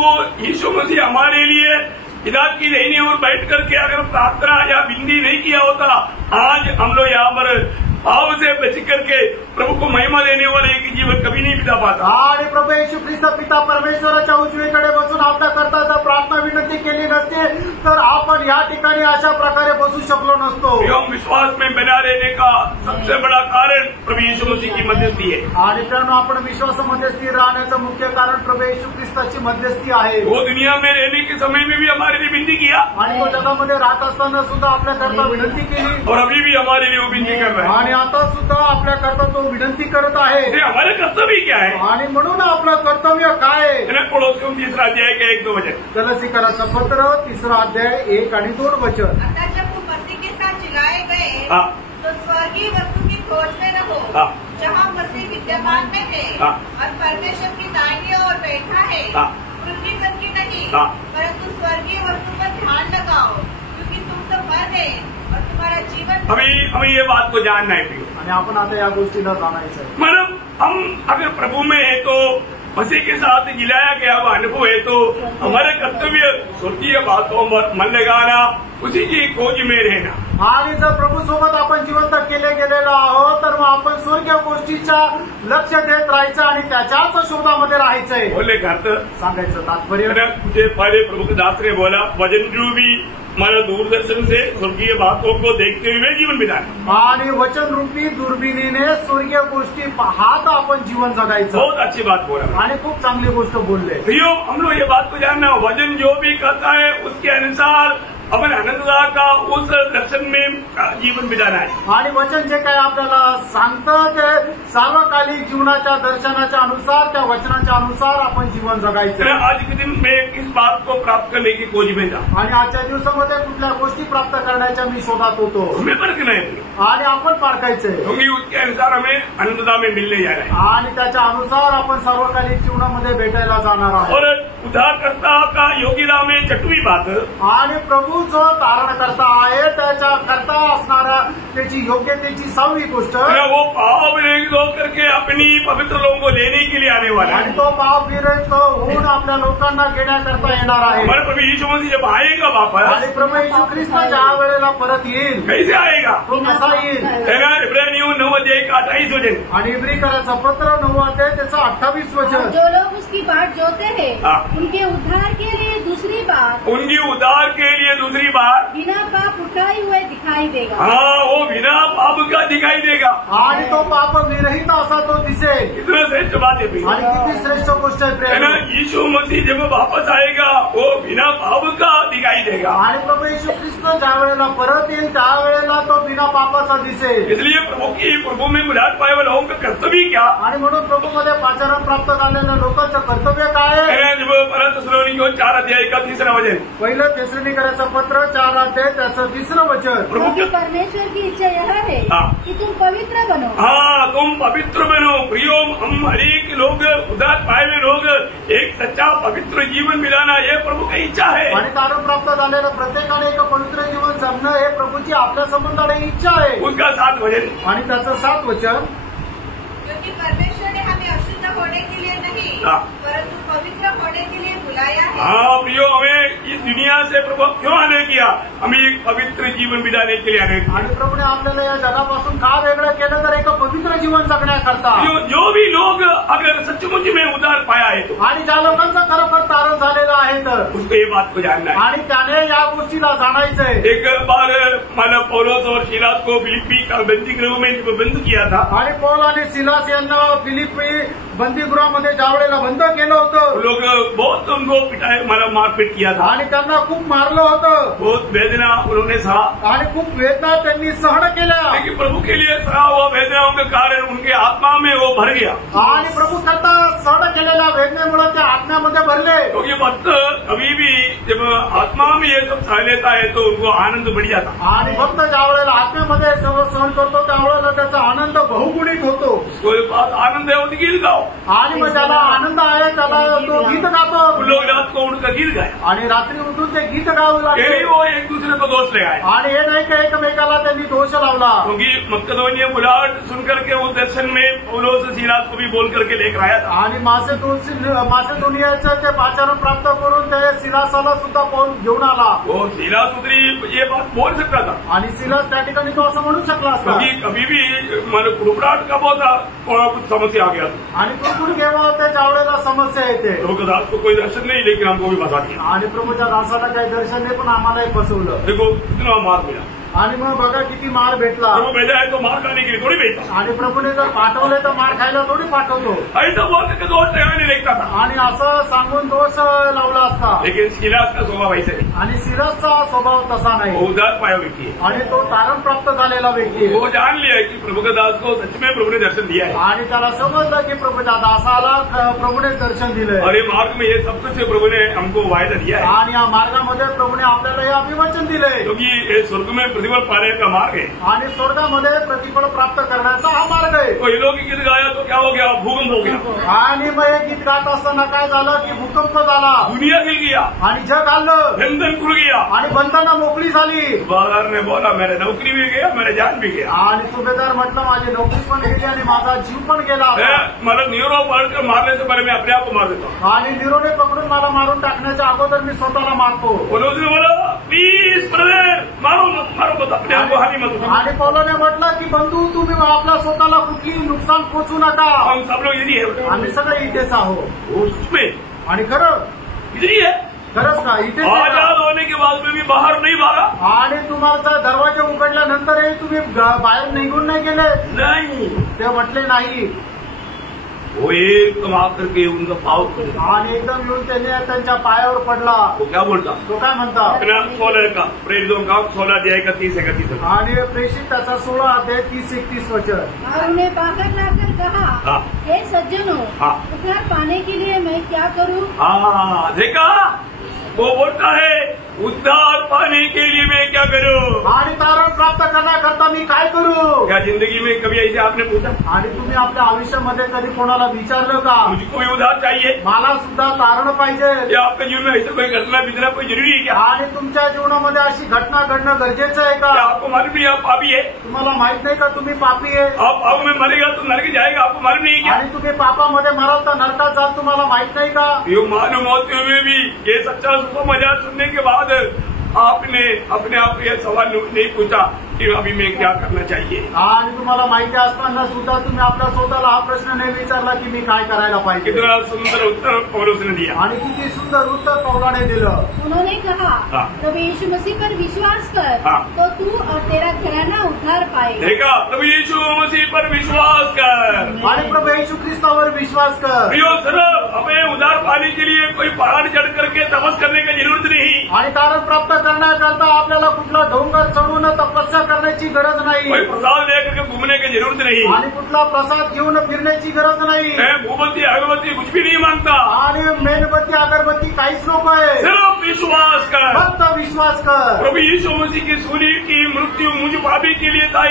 यीशु मसीह हमारे लिए पिता की दाहिनी ओर बैठ करके अगर प्रार्थना या विनती नहीं किया होता, आज हम लोग यहाँ पर पाव से बच करके प्रभु को महिमा देने वाले एक जीवन कभी नहीं बिता पाता। आणि प्रभू येशू ख्रिस्त पिता परमेश्वराच्या उजवीकडे बसून आपल्याकरता जर प्रार्थना विनंती केली नसते तर आपण या ठिकाणी अशा प्रकारे बसू शकलो नसतो। हम विश्वास में बना रहने का सबसे बड़ा कारण प्रभु यीशु मसीह की मध्यस्थी है। आणि त्यानं आपण विश्वासामध्ये स्थिर राहण्याचं मुख्य कारण प्रभू येशू ख्रिस्ताची मध्यस्थी आहे। वो दुनिया में रहने के समय में भी हमारे लिए विनती किया आणि तो जगामध्ये राहत असताना सुद्धा आपल्याकरता विनंती केली और अभी भी हमारे लिए वो विनती कर रहा है। आणि आता सुद्धा आपल्याकरता तो विनंती करत आहे। हमारे कर्तव्य क्या है? आणि म्हणून आपलं कर्तव्य काय? पड़ोसियों 3रा अध्याय के 1-2 वचन। कलसीकराचं पत्र 3रा अध्याय 1 आणि 2 वचन। अतः जब तुम मसीह के साथ जिलाए गए तो स्वर्गीय वस्तु की खोज में रहो जहाँ मसीह विद्यमान में है और परमेश्वर की दाहिनी ओर बैठा है। पृथ्वी पर की नहीं परंतु स्वर्गीय वस्तु पर ध्यान लगाओ क्योंकि तुम तो मर गए और तुम्हारा जीवन। हमें ये बात को जानना है प्रियो, आणि आपण आता या गोष्टीला जाणायचं आहे। मतलब हम अगर प्रभु में है तो मसीह के साथ जिलाया गया हुआ अनुभव है तो हमारे कर्तव्य स्वर्गीय बातों पर मन लगाना, उसी की खोज में रहना। आणि जर प्रभू सोबत आपण जिवंत केले गेलेलो आहोत तर मग आपण स्वर्गीय गोष्टीच्या लक्ष देत राहायचं आणि त्याच्याच शोधामध्ये राहायचंय। बोले का अर्थ सांगायचं तात्पर्य मुझे पहले प्रभु के दास ने बोला वचन रूपी हमारा दूरदर्शन से स्वर्गीय बातों को देखते हुए जीवन बिताना। आणि वचन रूपी दुर्बिणीने स्वर्गीय गोष्टी पाहत आपण जीवन जगायचं। बहुत अच्छी बात बोला आणि खूप चांगली गोष्ट बोलले। प्रियो, हम लोग ये बात को जानना, वचन जो भी कहता है उसके अनुसार अपन आनंददा का उस दर्शन में जीवन बिताना है। आणि वचन जे काय आपल्याला सांगतं ते सार्वकालिक जीवनाच्या दर्शनाच्या अनुसार त्या वचनाच्या अनुसार आपण जीवन जगायचं। आज के दिन में किस बात को प्राप्त करने की खोज में था आणि आजच्या दिवसामध्ये कुठल्या गोष्टी प्राप्त करण्याच्या मी शोधात होतो। हमें परखना है आणि आपण पारखायचंय क्योंकि उसके अनुसार हमें आनंददा में मिलने जा रहे हैं आणि त्याच्या अनुसार आपण सार्वकालिक जीवनामध्ये भेटायला जाणार आहोत। और उद्धारकर्ता का योग्यता में छठवीं बात आणि प्रभू जो तारणकर्ता आहे त्याच्या करता असणारा त्याची योग्यतेची 6वी गोष्ट वो पाप विरहित होकर के अपनी पवित्र लोगों को लेने के लिए आने वाला आणि है। तो पाप विरहित होऊन आपल्या लोकांना घेण्याकरता येणार आहे। हमारे प्रभु यीशु मसीह जब आएगा वापस आणि प्रभू येशू ख्रिस्त ज्या वेळेला परत येईल कैसे आएगा? तो कसा येईल? इब्रानियों 9 अध्याय का 28 वचन आणि इब्रीकराचं पत्र 9 अध्याय त्याचं 28 और वचन। जो लोग उसकी बाट जोते हैं हाँ। उनके उद्धार के लिए दूसरी बात उनकी उद्धार के लिए दूसरी बार बिना पाप उठाए हुए दिखाई देगा। हाँ वो बिना पाप का दिखाई देगा। आणि तो पाप विरहित असा तो दिसेल। कितना श्रेष्ठ बात है आणि किती श्रेष्ठ गोष्ट आहे है ना? प्रेम। यीशु मसीह जब वापस आएगा वो बिना पाप का दिखाई देगा। आणि प्रभू येशू ख्रिस्त ज्या वेळेला परत येईल त्यावेळेला तो बिना पापाचा दिसेल। इसलिए प्रभु में मुलाद पाए वाले लोगों का कर्तव्य क्या आणि म्हणून प्रभूमध्ये पाचारण प्राप्त झालेल्या लोकांचं कर्तव्य काय है आहे? ना? जब परंतु 4 अध्याय का 3 वचन पहिलं तेसलोनिकराचं पत्र 4 अध्याय त्याचं 3 वचन। क्योंकि परमेश्वर की इच्छा यह है हाँ। कि तुम पवित्र बनो। हाँ तुम पवित्र बनो प्रियो। हम हरेक लोग उद्धार पाए हुए लोग एक सच्चा पवित्र जीवन मिलाना ये प्रभु की इच्छा है। आणि तारण प्राप्त झालेलं प्रत्येकाने एक पवित्र जीवन जगणं हे प्रभूची आपल्या संबंधाने इच्छा आहे। उसका 7 वचन आणि त्याचं 7 वचन क्योंकि परमेश्वर ने हमें अशुद्ध होने के लिए नहीं हाँ। परंतु पवित्र होने के लिए बुलाया है। हाँ प्रियो हमें इस दुनिया से प्रभु क्यों आने किया? हमें एक पवित्र जीवन बिताने के लिए आने किया। आणि प्रभूने आपल्याला या जगापासून का वेगळं केलं तर एक पवित्र जीवन जगण्याकरता। जो भी लोग अगर सचमुच में उद्धार पाया है तो आणि ज्या लोकांचं खरोखर तारण झालेलं आहे तर उसको ये बात को जानना है। आणि त्याने या गोष्टीला जाणायचंय। एक बार मानव पौलोस और शिलास को फिलिप्पी का बंदीगृह में जब बंद किया था आणि पौल आणि सिलास यांना फिलिप्पी बंदीगृहामध्ये ज्यावेळेला बंद केलं होतं लोग बहुत उनको पिटाई मतलब मारपीट किया था आणि त्यांना खूप मारलं होतं बहुत वेदना उन्होंने सहा। आणि खूप वेदना त्यांनी सहन केल्या। लेकिन प्रभु के लिए सहा हुआ वेदनाओं के कारण उनके आत्मा में वो भर गया। आणि प्रभू करता सहन केलेल्या वेदनेमुळे त्या आत्म्यामध्ये भरले। तो ये भक्त कभी भी जब आत्मा में ये सब सह लेता है तो उनको आनंद बढ़ जाता। आणि भक्त ज्यावेळेला आत्म्यामध्ये सर्व सहन करतो त्यावेळेला त्याचा आनंद बहुगुणित होतो। कोई बात आनंद है वो तो गीत गाओ। आणि मग ज्याला आनंद आहे त्याला तो गीत गातो। लोग रात को उनका गीत गाए आणि रात्री उठून ते गीत गावं ये नहीं लागले। वो एक दूसरे को दोष लगाए आणि हे नाही का एकमेकाला त्यांनी दोष लावला। क्योंकि मक्केदोनिया बुलाहट सुनकर के उस दर्शन में पौलोस सीलास को भी बोल करके लेकर आया था। आणि मासेदोनियाचं ते पाचारण प्राप्त करून ते सिलासाला सुद्धा पौल घेऊन आला। वो सीलास उतरी ये बात बोल सकता था आणि सिलास त्या ठिकाणी तो असं म्हणू शकला असता। क्योंकि कभी भी मतलब कुड़कुड़ाहट कब होता थोड़ा कुछ समस्या आ गया था। आणि कुठून केव्हा होते ज्यावेळेला समस्या येते। प्रभु का दास को कोई दर्शन नहीं लेकिन हमको भी फंसा दिया। आणि प्रभूच्या दासाला काही दर्शन नाही पण आम्हालाही फसवलं। देखो कितना मार मिला। आणि मग बघा किती मार भेटला। प्रभु भेजा है तो मार खाने के लिए थोड़ी भेजता। आणि प्रभूने जर पाठवले तर मार खायला थोडी पाठवतो। ऐसा बोल के दोष लगाने लगता था। आणि असं सांगून दोष लावला असता। लेकिन सीलास का स्वभाव ऐसे नहीं। आणि सिलासचा स्वभाव तसा वो नाही। उद्धार पाया व्यक्ति है। आणि तो तारण प्राप्त झालेला व्यक्ती आहे। वो जान लिया है कि प्रभु के दास को सच में प्रभु ने दर्शन दिया है आणि त्याला समजलं की प्रभूच्या दासाला प्रभूने दर्शन दिलंय। और ये मार्ग में ये सब कुछ प्रभु ने हमको वायदा दिया है। आणि या मार्गामध्ये प्रभूने आपल्याला हे अभिवचन दिलंय। क्योंकि ये स्वर्ग में प्रतिफल पाने का मार्ग है। आणि स्वर्गामध्ये प्रतिफल प्राप्त करण्याचा हा मार्ग आहे। तो ये लोग गीत गाया तो क्या हो गया? भूकंप हो गया। आणि मग हे गीत गात असताना काय झालं की भूकंप झाला दुनिया हिल गया। आणि जग आलं बंधन खुल गया। आणि बंधनं मोकळी झाली। सुबेदार ने बोला मेरे नौकरी भी गया मेरा जान भी गया। आणि सुभेदार म्हटलं माझी नोकरी पण गेली आणि माझा जीव पण गेला। मतलब नीरो पकड़कर मारने से पहले मैं अपने आप को मार देता हूँ। आणि निरोने पकडून मला मारून टाकण्याच्या अगोदर मी स्वतःला मारतो। उसने बोला प्लीज ब्रदर मारो मत अपने आप को हानि मत करो। आणि पौलाने म्हटलं की बंधू तुम्ही आपल्या स्वतःला कुठलीही नुकसान पोचू नका। हम सब लोग यही है। आम्ही सगळे इथेच आहोत। उसमें आणि खरं इधर है खरंच का इथेच आजाद होने के बाद में भी बाहर नहीं भागा। आणि तुम्हाला दरवाजे उघडल्यानंतरही तुम्ही बाहेर निघून नाही गेले। नहीं ते म्हटले नाही। वो एकदम आकर के उनका पाव पकड़ा आणि एकदम येऊन त्याने त्यांच्या पायावर पडला. वो क्या बोलता तो काय म्हणता? अपना 16 का प्रेरितों का 16 अध्याय का 30-31 आणि प्रेषित त्याचा 16 अध्याय 30-31 वचन. और उन्हें पाकर लाकर कहा, हाँ। हे सज्जनों, हाँ। उद्धार पाने के लिए मैं क्या करूं? हाँ देखा, वो बोलता है उद्धार पाने के लिए मैं क्या करूं? आणि तारण प्राप्त करण्याकरता मी काय करू? क्या जिंदगी में कभी ऐसे आपने पूछा? आणि तुम्ही आपल्या आयुष्यामध्ये कधी कोणाला विचारलं का? मुझको भी उद्धार चाहिए? मला सुद्धा तारण पाहिजे. या आपके जीवन में ऐसा कोई घटना बीतना कोई जरूरी है क्या? आणि तुमच्या जीवनामध्ये अशी घटना घडणं गरजेचं आहे क्या का? आपको मालूम नहीं आप पापी है? तुम्हाला माहित नाही का तुम्ही पापी आहे? आप पाप में मरेगा तो नरक जाएगा, आपको मालूम नहीं है क्या? आणि तुम्ही पापामध्ये मराल तर नरकात जाल, तुम्हाला माहित नाही का? ये मालूम होते हुए भी ये सच्चा सुसमाचार सुनने के बाद आपने अपने आप को यह सवाल नहीं पूछा कि अभी मैं क्या करना चाहिए? आणि तुम्हाला माहिती असताना सुद्धा तुम्ही आपल्या स्वतःला हा प्रश्न नाही विचारला की मी काय करायला पाहिजे. कितना सुंदर उत्तर पौलुस ने दिया. आणि किती सुंदर उत्तर पौलाने दिलं. उन्होंने कहा, हाँ। प्रभु यीशु मसीह पर विश्वास कर, हाँ। तो तू और तेरा घराना उद्धार पाएगा. देखा, प्रभु यीशु मसीह पर विश्वास कर. आणि प्रभू येशू ख्रिस्तावर विश्वास कर. प्रियो सरब, हमें उद्धार पाने के लिए कोई पहाड़ चढ़ करके तपस करने की जरूरत नहीं. आणि तारण प्राप्त करण्याकरता आपल्याला कुठला डोंगर चढून तपस्या करण्याची गरज नाही. कोई प्रसाद लेकर के घूमने की जरूरत नहीं. आणि कुठला प्रसाद घेऊन फिरण्याची गरज नाही. मैं मोमबत्ती अगरबत्ती कुछ भी नहीं मांगता. आणि मेणबत्ती अगरबत्ती काहीच नको आहे. सिर्फ विश्वास कर. फक्त विश्वास कर. प्रभु यीशु मसीह की सूली की मृत्यु मुझ पापी के लिए था,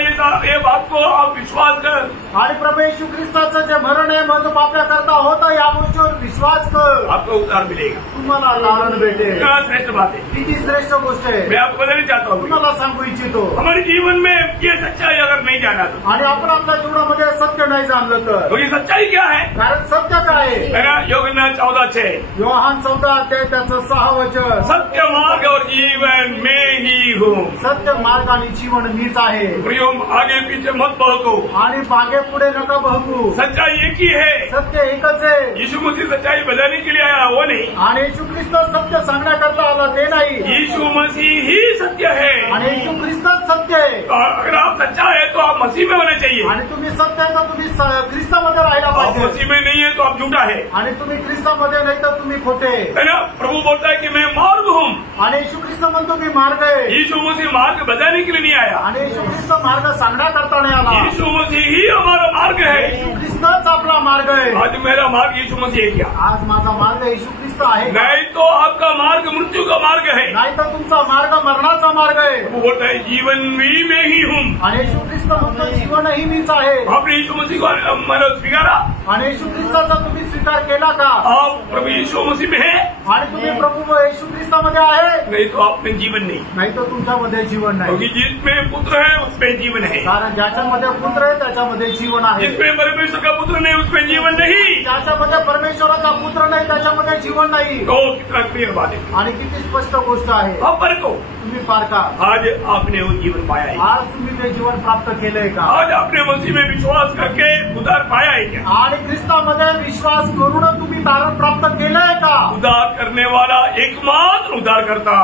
ये बात को आप विश्वास कर. आणि प्रभू येशू ख्रिस्ताचं जे मरण आहे माझं पाप्याकरता होतं या गोष्टीवर विश्वास कर. आपको उद्धार मिलेगा. तुम्हाला तारण भेटेल. क्या श्रेष्ठ बात है. किती श्रेष्ठ गोष्ट आहे. मैं आपको बताना चाहता हूँ, तुम्हाला सांगू इच्छितो. हमारे जीवन में ये सच्चाई अगर नहीं जाना तो आणि आपण आपल्या जीवनामध्ये सत्य नाही जाणलं तर. तो ये सच्चाई क्या है? कारण सत्य काय आहे? है ना, योगना 14:6 योहान 14 अध्याय त्याचं 6 वचन. सत्य मार्ग और जीवन में ही हूँ. सत्य मार्ग आणि जीवन मीच आहे. प्रियो, आगे पीछे मत बहको. आणि मागे पुढे नका बघू. सच्चाई एक ही है. सत्य एकच आहे. यीशु मसीह सच्चाई बताने के लिए आया, वो नहीं. आणि येशू ख्रिस्त सत्य सांगण्याकरता आला ते नाही. यीशु मसीह ही सत्य है. आणि येशू ख्रिस्तच सत्य आहे. तो अगर आप सच्चा है तो आप मसीह में होना चाहिए. आणि तुम्ही सत्य आहे तर तुम्ही ख्रिस्तामध्ये राहायला आप पाहिजे. मसीह में नहीं है तो आप झूठा है. आणि तुम्ही ख्रिस्तामध्ये नाही तर तुम्ही खोटे. है ना, प्रभु बोलता है कि मैं मार्ग हूँ. आणि येशू ख्रिस्त म्हणतो मी मार्ग आहे. यीशु मसीह मार्ग बताने के लिए नहीं आया. आणि येशू ख्रिस्त मार्ग सांगण्याकरता नाही आला. यीशु मसीह ही हमारा मार्ग है. येशू ख्रिस्तच आपला मार्ग आहे. आज मेरा मार्ग यीशु मसीह है क्या? आज माझा मार्ग येशू ख्रिस्त आहे का? नहीं तो आपका मार्ग मृत्यू का मार्ग है. नाही तर तुमचा मार्ग मरणाचा मार्ग आहे. प्रभु बोलता है जीवन में ही हूँ. आणि येशू ख्रिस्त म्हणतो जीवनही मीच आहे. आपने यीशु मसीह को मैंने स्वीकारा. आणि येशू ख्रिस्ताचा तुम्ही स्वीकार केला का? आप प्रभु यीशु मसीह में है. आणि तुम्ही प्रभू येशू ख्रिस्तामध्ये आहे. नहीं तो आप में जीवन नहीं. नाही तर तुमच्यामध्ये जीवन क्योंकि नाही. जिसमें पुत्र है उसमें जीवन है. कारण ज्याच्यामध्ये पुत्र आहे त्याच्यामध्ये जीवन आहे. जिसमें परमेश्वर का पुत्र नहीं उसमें जीवन नहीं. ज्याच्यामध्ये परमेश्वराचा पुत्र नाही त्याच्यामध्ये जीवन नाही. तो कितना क्लियर बात है. आणि किती स्पष्ट गोष्ट आहे. अब परको, तुम्ही पारका. आज आपने वो जीवन पाया है. आज तुम्ही ते जीवन प्राप्त केलंय का? आज आपने मसीह में विश्वास करके उद्धार पाया है क्या? आणि ख्रिस्तामध्ये विश्वास करून तुम्ही तारण प्राप्त केलंय का? उद्धार करने वाला एकमात्र उद्धार करता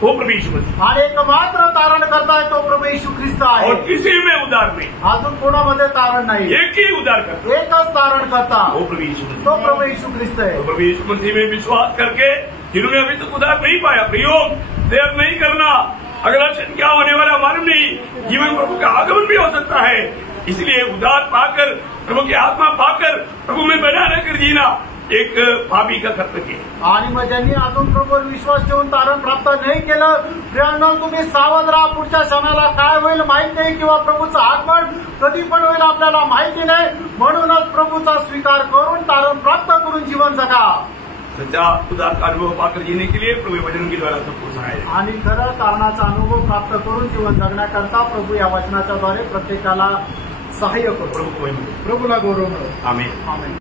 वो प्रभु यीशु मसीह. आणि एकमात्र तारण करताय तो प्रभू येशू ख्रिस्त और आहे. किसी में उद्धार नहीं. अजून कोणामध्ये तारण नाही. एक ही उद्धार करता एकच तारण करता वो प्रभु यीशु मसीह. तो प्रभू येशू ख्रिस्त आहे. तो प्रभु यीशु मसीह में विश्वास करके जिन्होंने अभी तक उद्धार नहीं पाया, प्रयोग देर नहीं करना. अगला क्षण क्या होने वाला मालूम नहीं. जीवन प्रभु का आगमन भी हो सकता है. इसलिए उद्धार पाकर, प्रभु की आत्मा पाकर प्रभु में बना रहकर जीना एक पापी का कर्तव्य है. आणि मग ज्यांनी अजून प्रभूवर विश्वास ठेवून तारण प्राप्त नाही केलं, प्रियांनो तुम्ही सावध राहा. पुढच्या क्षणाला काय होईल माहित नाही किंवा प्रभूचं आगमन कधी पण होईल आपल्याला माहिती नाही. म्हणूनच प्रभूचा स्वीकार करून तारण प्राप्त करून जीवन जगा. सच्चा उद्धार का अनुभव पाकर जीने के लिए प्रभु वचन के द्वारा सबको सहायता. आणि खरं तारणाचा अनुभव प्राप्त करून जीवन जगण्याकरता प्रभू या वचनाच्या द्वारे प्रत्येकाला सहाय्य करतो. प्रभु को प्रभूला गौरव मिळो. आमेन. आमेन.